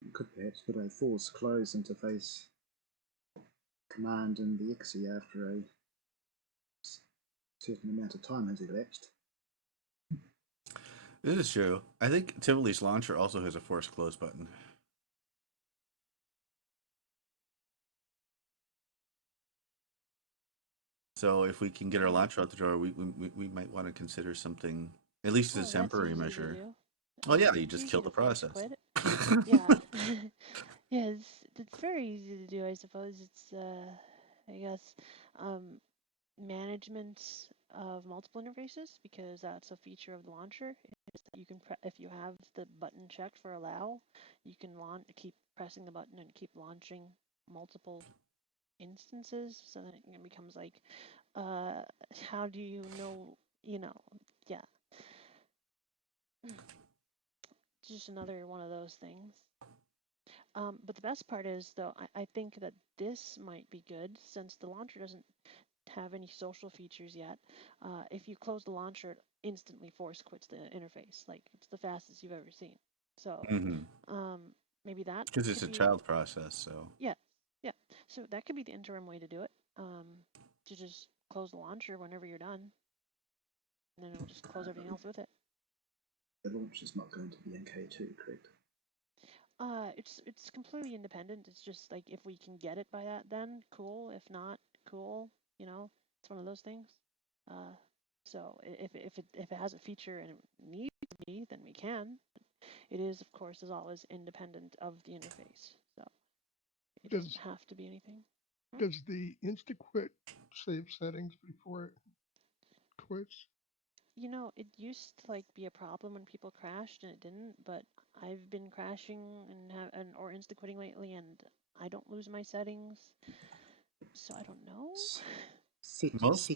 You could perhaps put a force close interface command in the exe after a certain amount of time has elapsed. This is true. I think Tivoli's launcher also has a force close button. So if we can get our launcher out the door, we might want to consider something At least as Oh, a that's temporary easy to measure. do. Oh yeah, you It's just easy kill to the force process. quit it. Yeah. Yeah, it's very easy to do, I suppose. It's I guess um management of multiple interfaces, because that's a feature of the launcher. Is that you can if you have the button checked for allow, you can keep pressing the button and keep launching multiple instances, so that it becomes like, uh, how do you know, yeah, just another one of those things. But the best part is, though, I think that this might be good since the launcher doesn't have any social features yet. If you close the launcher, it instantly force quits the interface. Like, it's the fastest you've ever seen. So Mm-hmm. um, maybe that Because it's could a be, child process, so. yeah, yeah. So that could be the interim way to do it. To just close the launcher whenever you're done, and then it'll just close everything else with it. The launch is not going to be in K2, correct? It's completely independent. It's just like if we can get it by that, then cool. If not, cool. It's one of those things. Uh, so if it has a feature and it needs to be, then we can. It is, of course, as always, independent of the interface. So it doesn't Does have to be anything. does the insta quit save settings before it quits? It used to like be a problem when people crashed and it didn't, but I've been crashing or insta quitting lately, and I don't lose my settings, so I don't know. Most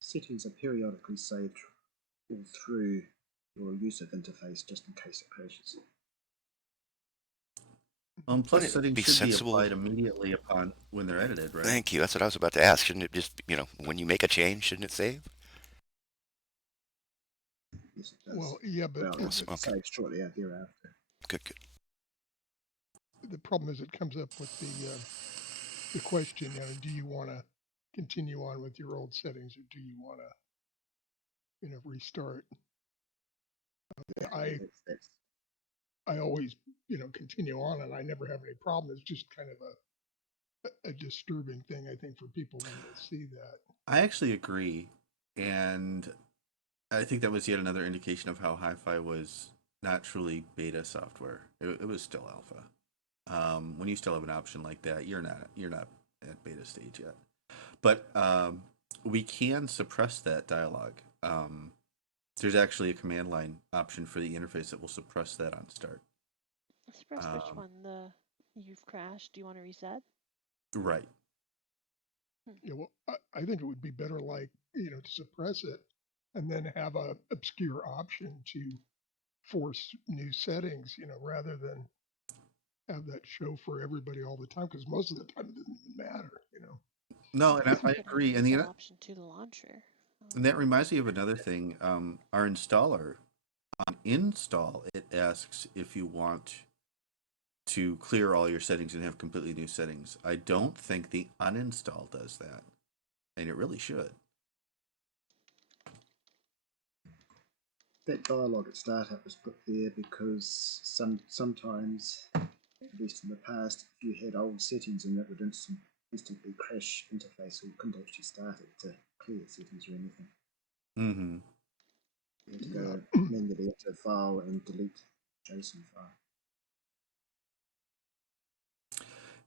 Settings are periodically saved all through your user interface just in case it crashes. plus Wouldn't it settings be should be sensible? applied immediately upon when they're edited, right? Thank you. That's what I was about to ask. Shouldn't it just, when you make a change, shouldn't it save? Yes, it does. Well, yeah, but Well, Awesome. it Okay. saves shortly thereafter. Good, good. the problem is it comes up with the question. Do you want to continue on with your old settings, or do you want to restart? I That's I always continue on, and I never have any problem. It's just kind of a disturbing thing, I think, for people when they see that. I actually agree, and I think that was yet another indication of how Hi-Fi was not truly beta software. It was still alpha. When you still have an option like that, you're not at beta stage yet. But we can suppress that dialogue. There's actually a command line option for the interface that will suppress that on start. Express which Um, one? You've crashed. Do you want to reset? right. Yeah, well, I think it would be better, like to suppress it, and then have a obscure option to force new settings, rather than have that show for everybody all the time. Because most of the time it doesn't even matter. I No, and guess I we could add a agree. And reset option to the launcher. that reminds me of another thing. Our installer on install, it asks if you want to clear all your settings and have completely new settings. I don't think the uninstall does that, and it really should. that dialogue at startup was put there because sometimes, at least in the past, if you had old settings and that would instantly crash interface, so you couldn't actually start it to clear settings or anything. Mm-hmm. You had to Yeah. go manually into a file and delete JSON file.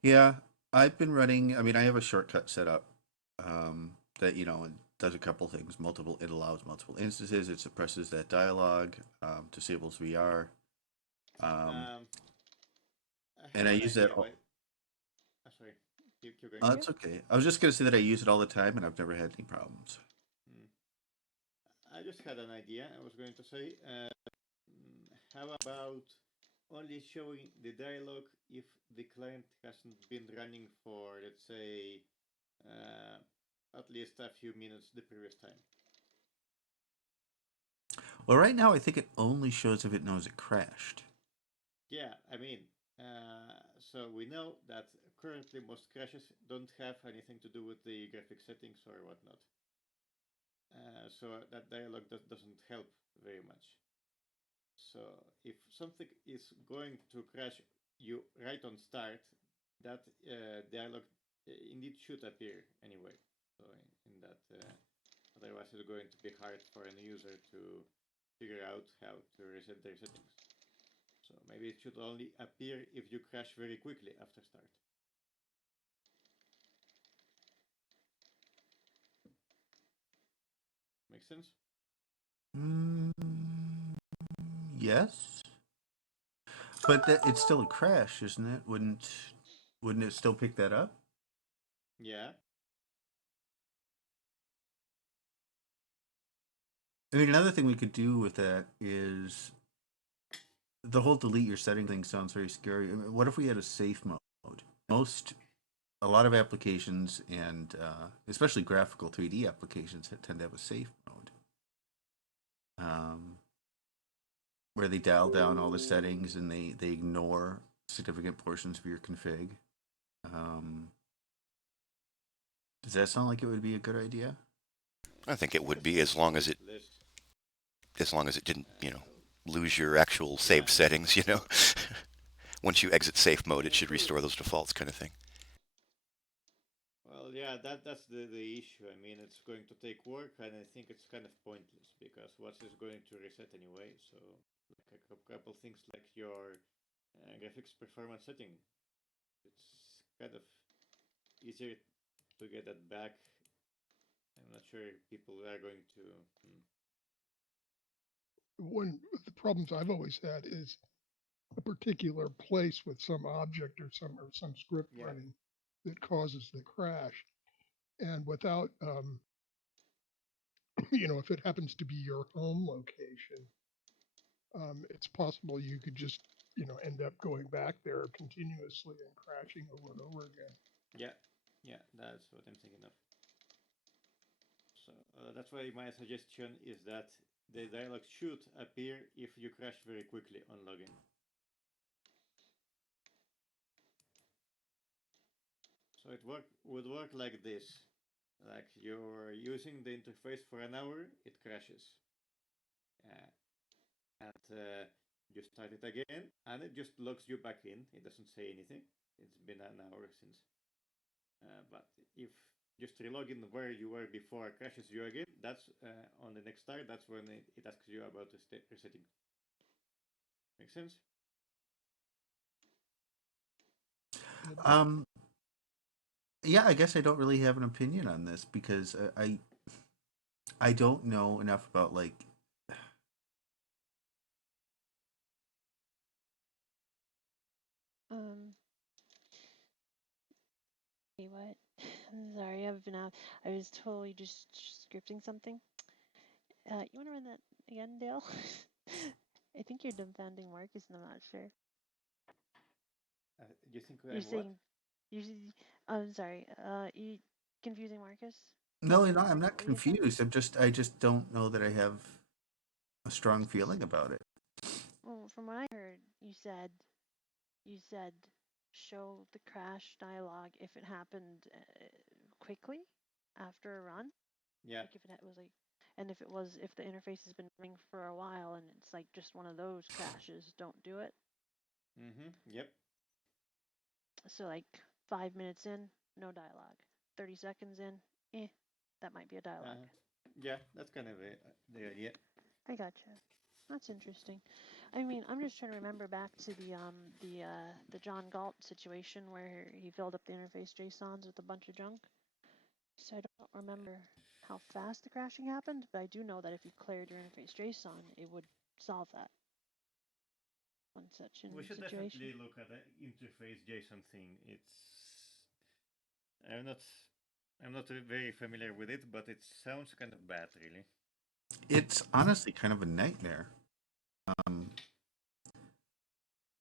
Yeah, I've been running. I mean, I have a shortcut set up that it does a couple things. It allows multiple instances. It suppresses that dialogue, disables VR, um, I and have I an use that. idea, but sorry, keep going. Yep. That's okay. I was just gonna say that I use it all the time, and I've never had any problems. Hmm. I just had an idea. I was going to say, how about only showing the dialogue if the client hasn't been running for, let's say, at least a few minutes the previous time? Well, right now I think it only shows if it knows it crashed. Yeah, I mean, so we know that currently most crashes don't have anything to do with the graphic settings or whatnot. So that dialogue doesn't help very much. So if something is going to crash you right on start, that dialog indeed should appear anyway. So in that, otherwise it's going to be hard for an user to figure out how to reset their settings. So maybe it should only appear if you crash very quickly after start. Make sense? Mm, yes, but it's still a crash, isn't it? Wouldn't it still pick that up? Yeah. I mean, another thing we could do with that is the whole delete your setting thing sounds very scary. I mean, what if we had a safe mode? Most a lot of applications and especially graphical 3D applications tend to have a safe mode where they dial down all the settings and they ignore significant portions of your config. Um, does that sound like it would be a good idea? I think it would Because be it's always less. as long as it didn't, Uh, lose your actual yeah. saved settings, Once you exit safe mode, it Yeah. should restore those defaults kind of thing. Well, yeah, that's the issue. I mean, it's going to take work, and I think it's kind of pointless because what is going to reset anyway? So, like a couple things like your graphics performance setting, it's kind of easier to get that back. I'm not sure if people are going to. One of the problems I've always had is a particular place with some object or some script Yeah, running that causes the crash. And without, if it happens to be your home location, it's possible you could just, end up going back there continuously and crashing over and over again. yeah, yeah. That's what I'm thinking of. So that's why my suggestion is that the dialog should appear if you crash very quickly on login. So would work like this. Like you're using the interface for an hour, it crashes. Uh, and you start it again, and it just logs you back in. It doesn't say anything. It's been an hour since. But if just relog in where you were before it crashes you again, that's on the next start. That's when it asks you about resetting. Make sense? It does. Um, yeah, I guess I don't really have an opinion on this because I don't know enough about like Um, hey, what? I'm sorry, I've been out. I was totally just scripting something. You want to run that again, Dale? I think you're dumbfounding Marcus, and I'm not sure. Do you think You're I'm what? saying, you. I'm sorry. You confusing Marcus? no, Tell me, I'm what not were you saying? confused. I just don't know that I have a strong feeling about it. Well, from what I heard, you said show the crash dialog if it happened quickly after a run. Yeah. Like if it was like, and if the interface has been running for a while and it's like just one of those crashes, don't do it. Yep. So like 5 minutes in, no dialogue. 30 seconds in, that might be a dialogue. Yeah, that's kind of the idea. I gotcha. That's interesting. I mean, I'm just trying to remember back to the John Galt situation where he filled up the interface JSONs with a bunch of junk. So I don't remember how fast the crashing happened, but I do know that if you cleared your interface JSON, it would solve that one such We should situation. definitely look at the interface JSON thing. I'm not I'm not very familiar with it, but it sounds kind of bad, really. It's honestly kind of a nightmare. Um,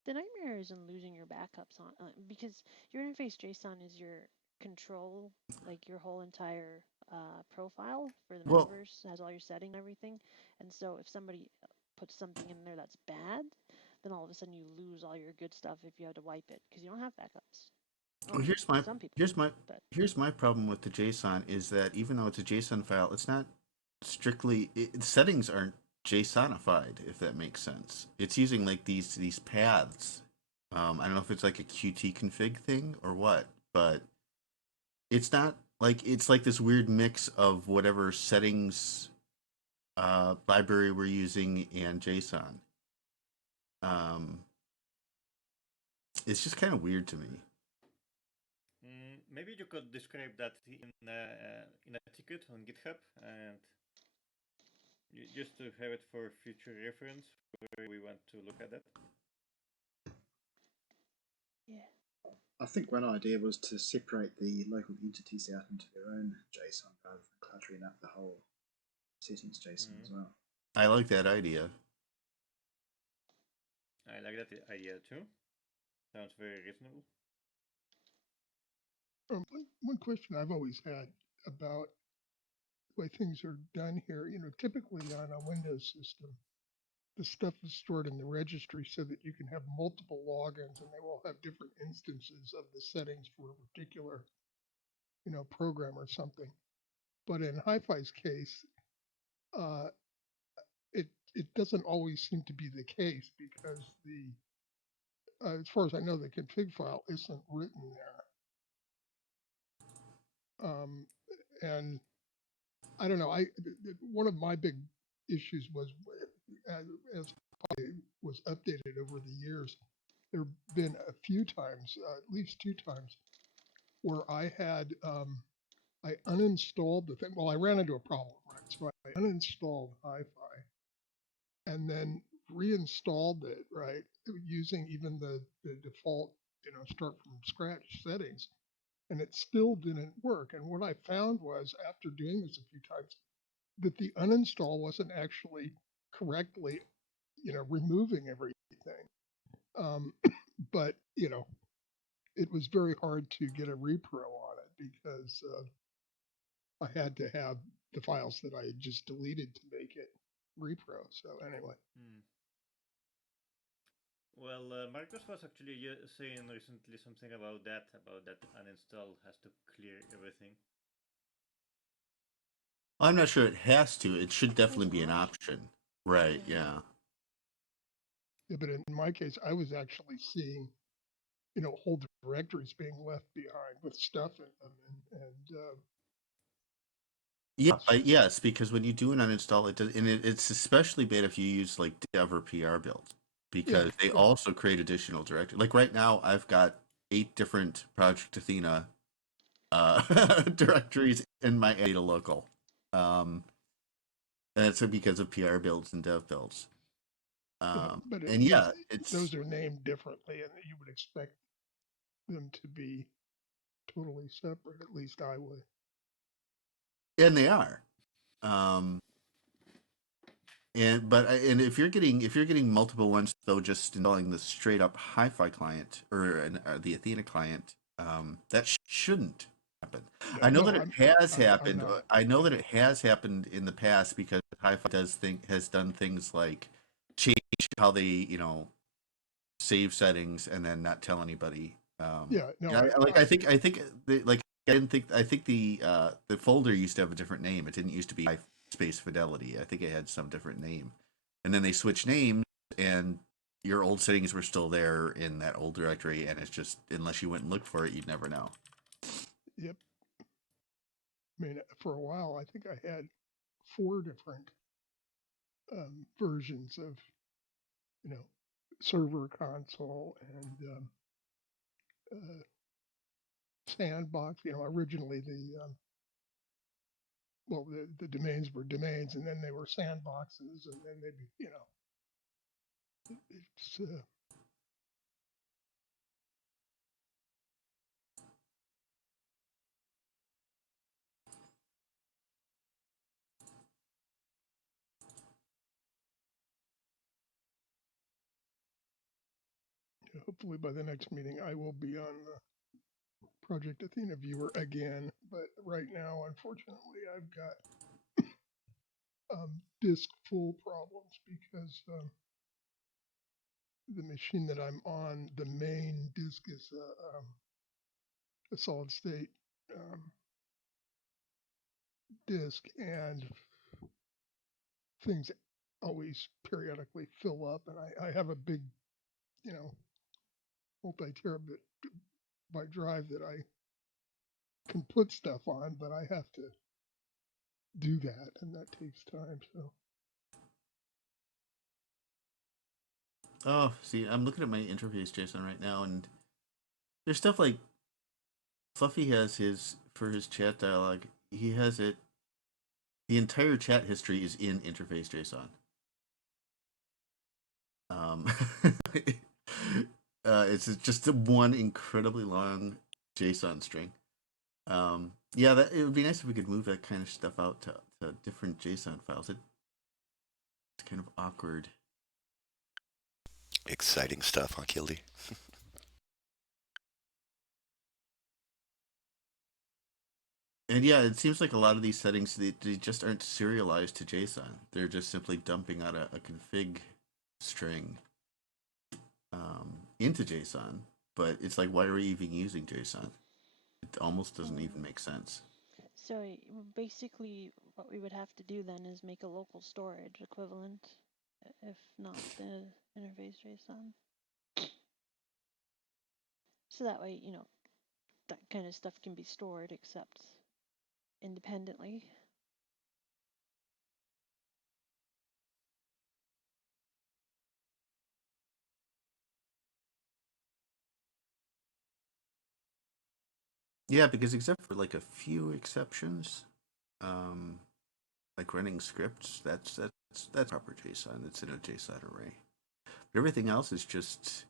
The nightmare is in losing your backups on because your interface JSON is your control, like your whole entire profile for the well, metaverse has all your settings and everything. And so if somebody puts something in there that's bad, then all of a sudden you lose all your good stuff if you have to wipe it because you don't have backups. I well, mean, some people do, but here's my problem with the JSON is that even though it's a JSON file, it's not strictly settings aren't JSONified, if that makes sense. It's using like these paths. I don't know if it's like a Qt config thing or what, but it's not like it's like this weird mix of whatever settings library we're using and JSON. Um, it's just kind of weird to me. Maybe you could describe that in a ticket on GitHub and just to have it for future reference where we want to look at that. Yeah. I think one idea was to separate the local entities out into their own JSON rather than cluttering up the whole settings JSON as well. I like that idea. I like that idea too. Sounds very reasonable. One question I've always had about the way things are done here, typically on a Windows system, the stuff is stored in the registry so that you can have multiple logins and they will have different instances of the settings for a particular, program or something. But in Hi-Fi's case, uh, it doesn't always seem to be the case because as far as I know, the config file isn't written there. And I don't know. One of my big issues was as it was updated over the years. There have been a few times, at least 2 times, where I uninstalled the thing. Well, I ran into a problem, right? So I uninstalled Hi-Fi and then reinstalled it, right, using even the default, start from scratch settings, and it still didn't work. And what I found was after doing this a few times, that the uninstall wasn't actually correctly, removing everything. But it was very hard to get a repro on it because I had to have the files that I had just deleted to make it repro. So anyway. Well, Marcus was actually saying recently something about that uninstall has to clear everything. I'm not sure it has to. It should definitely be an option. Right, yeah. Yeah, but in my case, I was actually seeing, whole directories being left behind with stuff in them, and Yeah, yes, because when you do an uninstall, it does, and it's especially bad if you use like dev or PR build, yeah, because they yeah, also create additional directory. Like right now, I've got 8 different Project Athena directories in my data local, and it's because of PR builds and dev builds. yeah. But at And least yeah, it's those are named differently, and you would expect them to be totally separate. At least I would. and they are. Um, and if you're getting multiple ones though, just installing the straight up Hi-Fi client or the Athena client, that shouldn't happen. Yeah, I know no, that it has I'm happened. not. I know that it has happened in the past because Hi-Fi has done things like change how they save settings and then not tell anybody. Yeah, no, Yeah, I think the folder used to have a different name. It didn't used to be High Space Fidelity. I think it had some different name, and then they switched names, and your old settings were still there in that old directory. And it's just unless you went and looked for it, you'd never know. yep. I mean, for a while, I think I had 4 different versions of, server console and sandbox. Originally the domains were domains, and then they were sandboxes, and then they, it's hopefully by the next meeting I will be on the Project Athena viewer again. But right now, unfortunately, I've got disk full problems because the machine that I'm on, the main disk is a solid state disk, and things always periodically fill up. And I have a big, you know, multi-terabit by drive that I can put stuff on, but I have to do that, and that takes time. So Oh, see, I'm looking at my interface JSON right now, and there's stuff like Fluffy has his for his chat dialogue. He has it. The entire chat history is in interface JSON. Um, it's just one incredibly long JSON string. Yeah, that it would be nice if we could move that kind of stuff out to different JSON files. It's kind of awkward. Exciting stuff, huh, Kildy? And yeah, it seems like a lot of these settings they just aren't serialized to JSON. They're just simply dumping out a config string into JSON. But it's like, why are we even using JSON? It almost doesn't even make sense. So basically, what we would have to do then is make a local storage equivalent, if not the interface JSON. So that way, that kind of stuff can be stored except independently. Yeah, because except for like a few exceptions, like running scripts, that's proper JSON. It's in a JSON array. But everything else is just,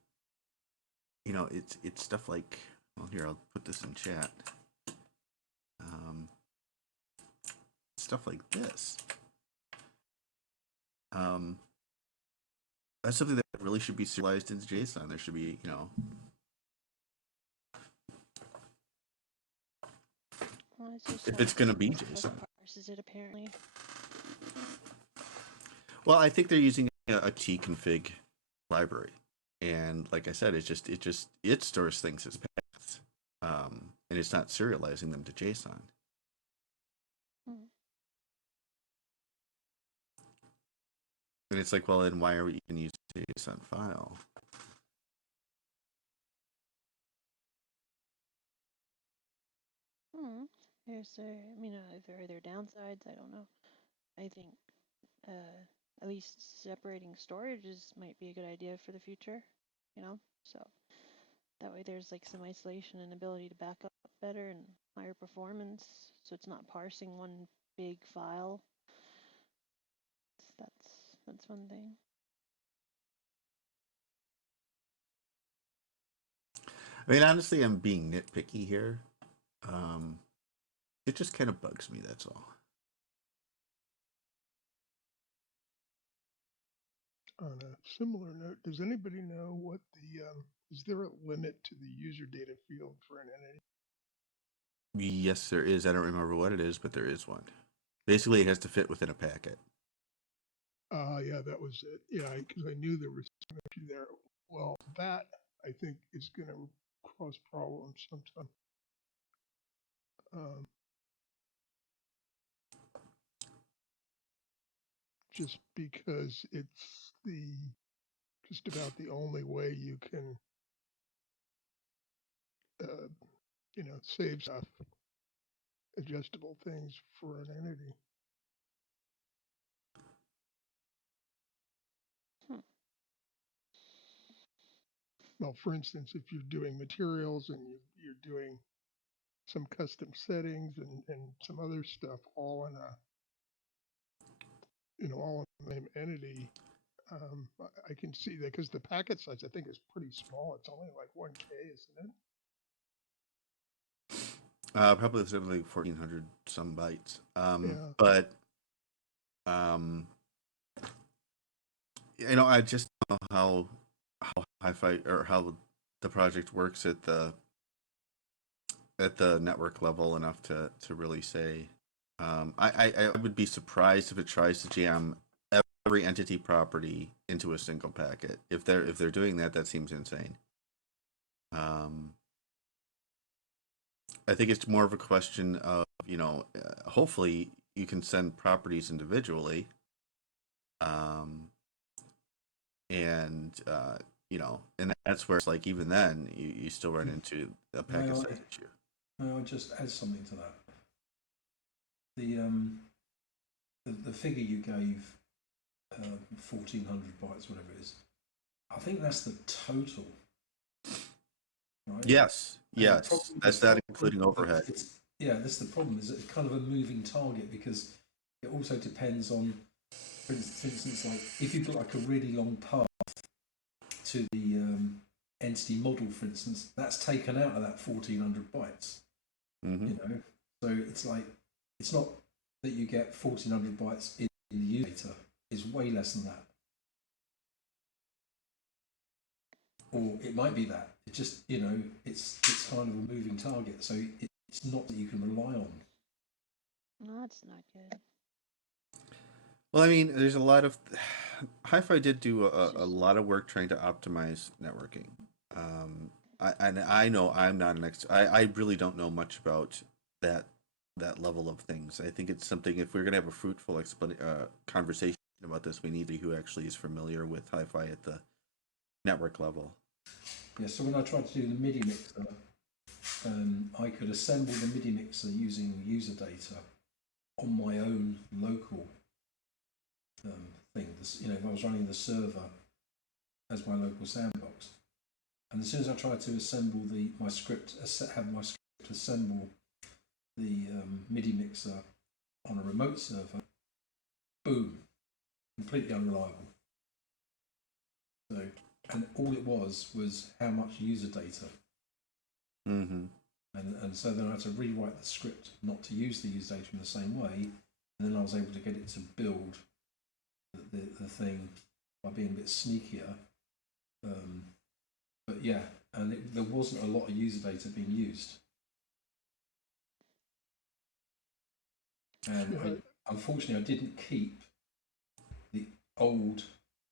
it's stuff like. Well, here I'll put this in chat. Stuff like this. That's something that really should be serialized into JSON. There should be, Well, it's just if how it's going to be C++ JSON. parses it apparently. Well, I think they're using a tconfig library, and like I said, it stores things as paths, and it's not serializing them to JSON. And it's like, well, then why are we even using a JSON file? If there are other downsides, I don't know. I think at least separating storages might be a good idea for the future, so that way there's like some isolation and ability to back up better and higher performance, so it's not parsing one big file. That's one thing. I mean, honestly, I'm being nitpicky here. It just kind of bugs me, that's all. on a similar note, does anybody know what is there a limit to the user data field for an entity? Yes, there is. I don't remember what it is, but there is one. Basically, it has to fit within a packet. Yeah, that was it. Yeah, because I knew there was some issue there. Well, that I think is going to cause problems sometime. Just because it's just about the only way you can, save stuff, adjustable things for an entity. Well, for instance, if you're doing materials and you're doing some custom settings and some other stuff all in all in the same entity, I can see that because the packet size I think is pretty small. It's only like 1K, isn't it? Probably something like 1,400 some bytes. Yeah. But I just don't know how hi-fi or how the project works at the network level enough to really say. I would be surprised if it tries to jam every entity property into a single packet. If they're doing that, that seems insane. I think it's more of a question of hopefully you can send properties individually, and and that's where it's like even then you still run into a packet size issue. May I just add something to that? The the figure you gave, 1400 bytes, whatever it is, I think that's the total, right? Yes, And yes, the that's that problem, including overhead. it's, yeah, that's the problem, is that it's kind of a moving target because it also depends on, for instance, like if you've got like a really long path to the entity model, for instance, that's taken out of that 1400 bytes. Mm-hmm. You know, so it's like it's not that you get 1400 bytes in the user data; it's way less than that. Or it might be that it just it's kind of a moving target, so it's not that you can rely on. No, that's not good. Well, I mean, there's a lot of Hi-Fi did do a lot of work trying to optimize networking. I know I'm not an expert. I really don't know much about that that level of things. I think it's something if we're going to have a fruitful conversation about this, we need to be who actually is familiar with Hi-Fi at the network level. Yeah. So when I tried to do the MIDI mixer, I could assemble the MIDI mixer using user data on my own local thing. If I was running the server as my local sandbox, and as soon as I tried to assemble my script, have my script assemble the MIDI mixer on a remote server, boom, completely unreliable. So, and all it was how much user data. Mm-hmm. And so then I had to rewrite the script not to use the user data in the same way, and then I was able to get it to build the thing by being a bit sneakier. But yeah, and there wasn't a lot of user data being used. And unfortunately, I didn't keep the old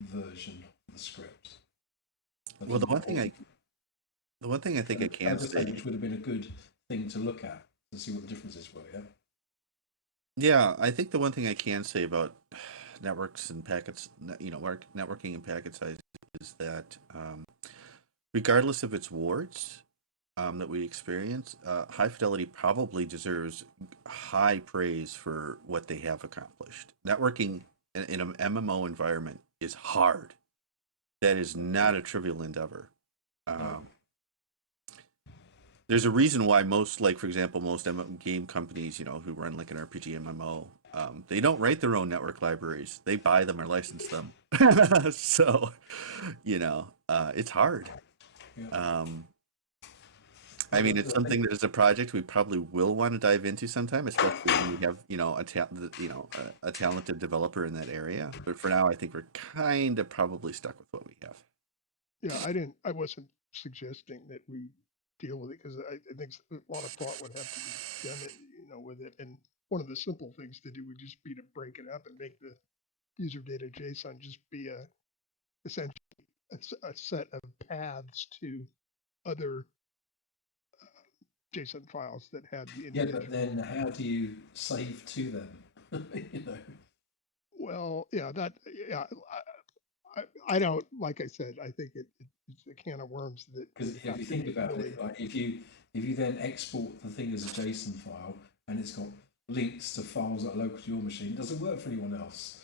version of the script. Well, the one thing I think I can say, which would have been a good thing to look at to see what the differences were. Yeah. yeah, I think the one thing I can say about networks and packets, networking and packet size is that regardless of its warts that we experience, High Fidelity probably deserves high praise for what they have accomplished. Networking in an MMO environment is hard. That is not a trivial endeavor. There's a reason why most, like for example, most game companies, who run like an RPG MMO, they don't write their own network libraries. They buy them or license them. So, it's hard. Yeah. I mean, it's something that as a project we probably will want to dive into sometime, especially when we have a talented developer in that area. But for now, I think we're kind of probably stuck with what we have. Yeah, I wasn't suggesting that we deal with it because I think a lot of thought would have to be done, with it. And one of the simple things to do would just be to break it up and make the user data JSON just be essentially a set of paths to other JSON files that had the Yeah, individual. but then how do you save to them? Well, yeah, I don't, like I said, I think it's a can of worms that Because if you think about it, like if you then export the thing as a JSON file and it's got links to files that are local to your machine, it doesn't work for anyone else.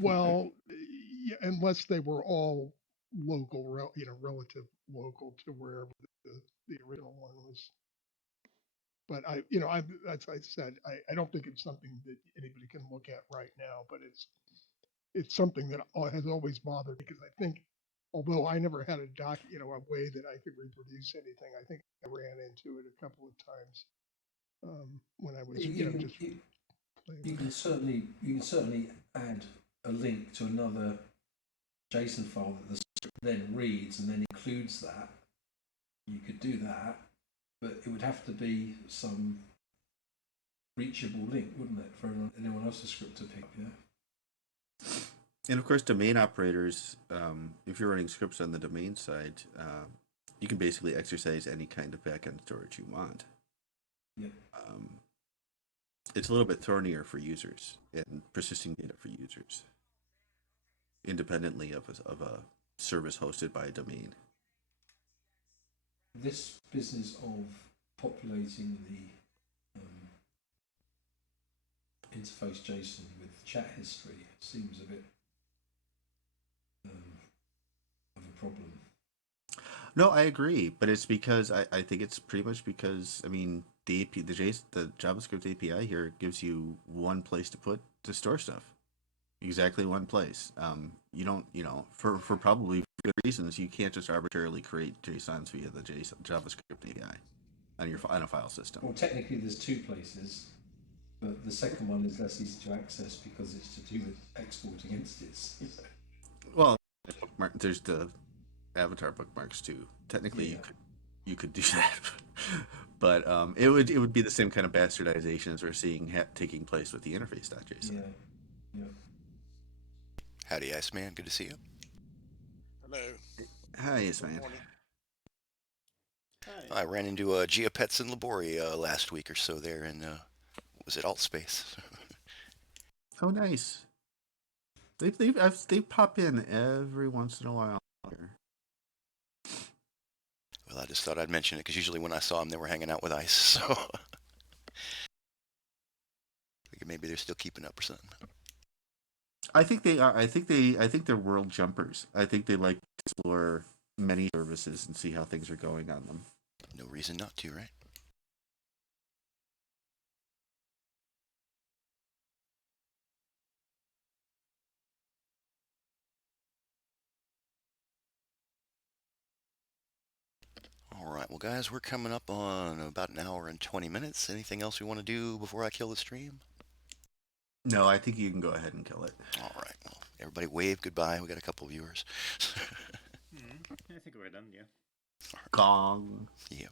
Well, yeah, unless they were all local, relative local to wherever the original one was. But as I said, I don't think it's something that anybody can look at right now, but it's something that has always bothered me because I think, although I never had a way that I could reproduce anything, I think I ran into it a couple of times when I was, just playing you with can certainly add a link to another JSON file that the script then reads and then includes that. You could do that, but it would have to be some reachable link, wouldn't it, for anyone else's script to pick up? Yeah. And of course, domain operators, if you're running scripts on the domain side, you can basically exercise any kind of backend storage you want. Yeah. It's a little bit thornier for users and persisting data for users, independently of a service hosted by a domain. This business of populating the interface JSON with chat history seems a bit of a problem. No, I agree, but it's because I think it's pretty much because I mean the JavaScript API here gives you one place to store stuff, exactly one place. You don't for probably good reasons you can't just arbitrarily create JSONs via the JavaScript API on a file system. Well, technically, there's two places, but the second one is less easy to access because it's to do with exporting entities. Well, there's the avatar bookmarks too. Technically, Yeah. you could do that, but it would be the same kind of bastardization as we're seeing taking place with the interface.json. Yeah, yeah. Howdy, Iceman. Good to see you. Hello. Hi, yes, Good man. morning. Hi. I ran into Geopets and Labori last week or so there in, was it Altspace? Oh, nice. They pop in every once in a while. Well, I just thought I'd mention it because usually when I saw them, they were hanging out with Ice. So figured maybe they're still keeping up or something. I think they are. I think they're world jumpers. I think they like to explore many services and see how things are going on them. No reason not to, right? All right, well, guys, we're coming up on about an hour and 20 minutes. Anything else we want to do before I kill the stream? No, I think you can go ahead and kill it. All right, well, everybody wave goodbye. We got a couple viewers. I think we're done, yeah. Gong. Yeah.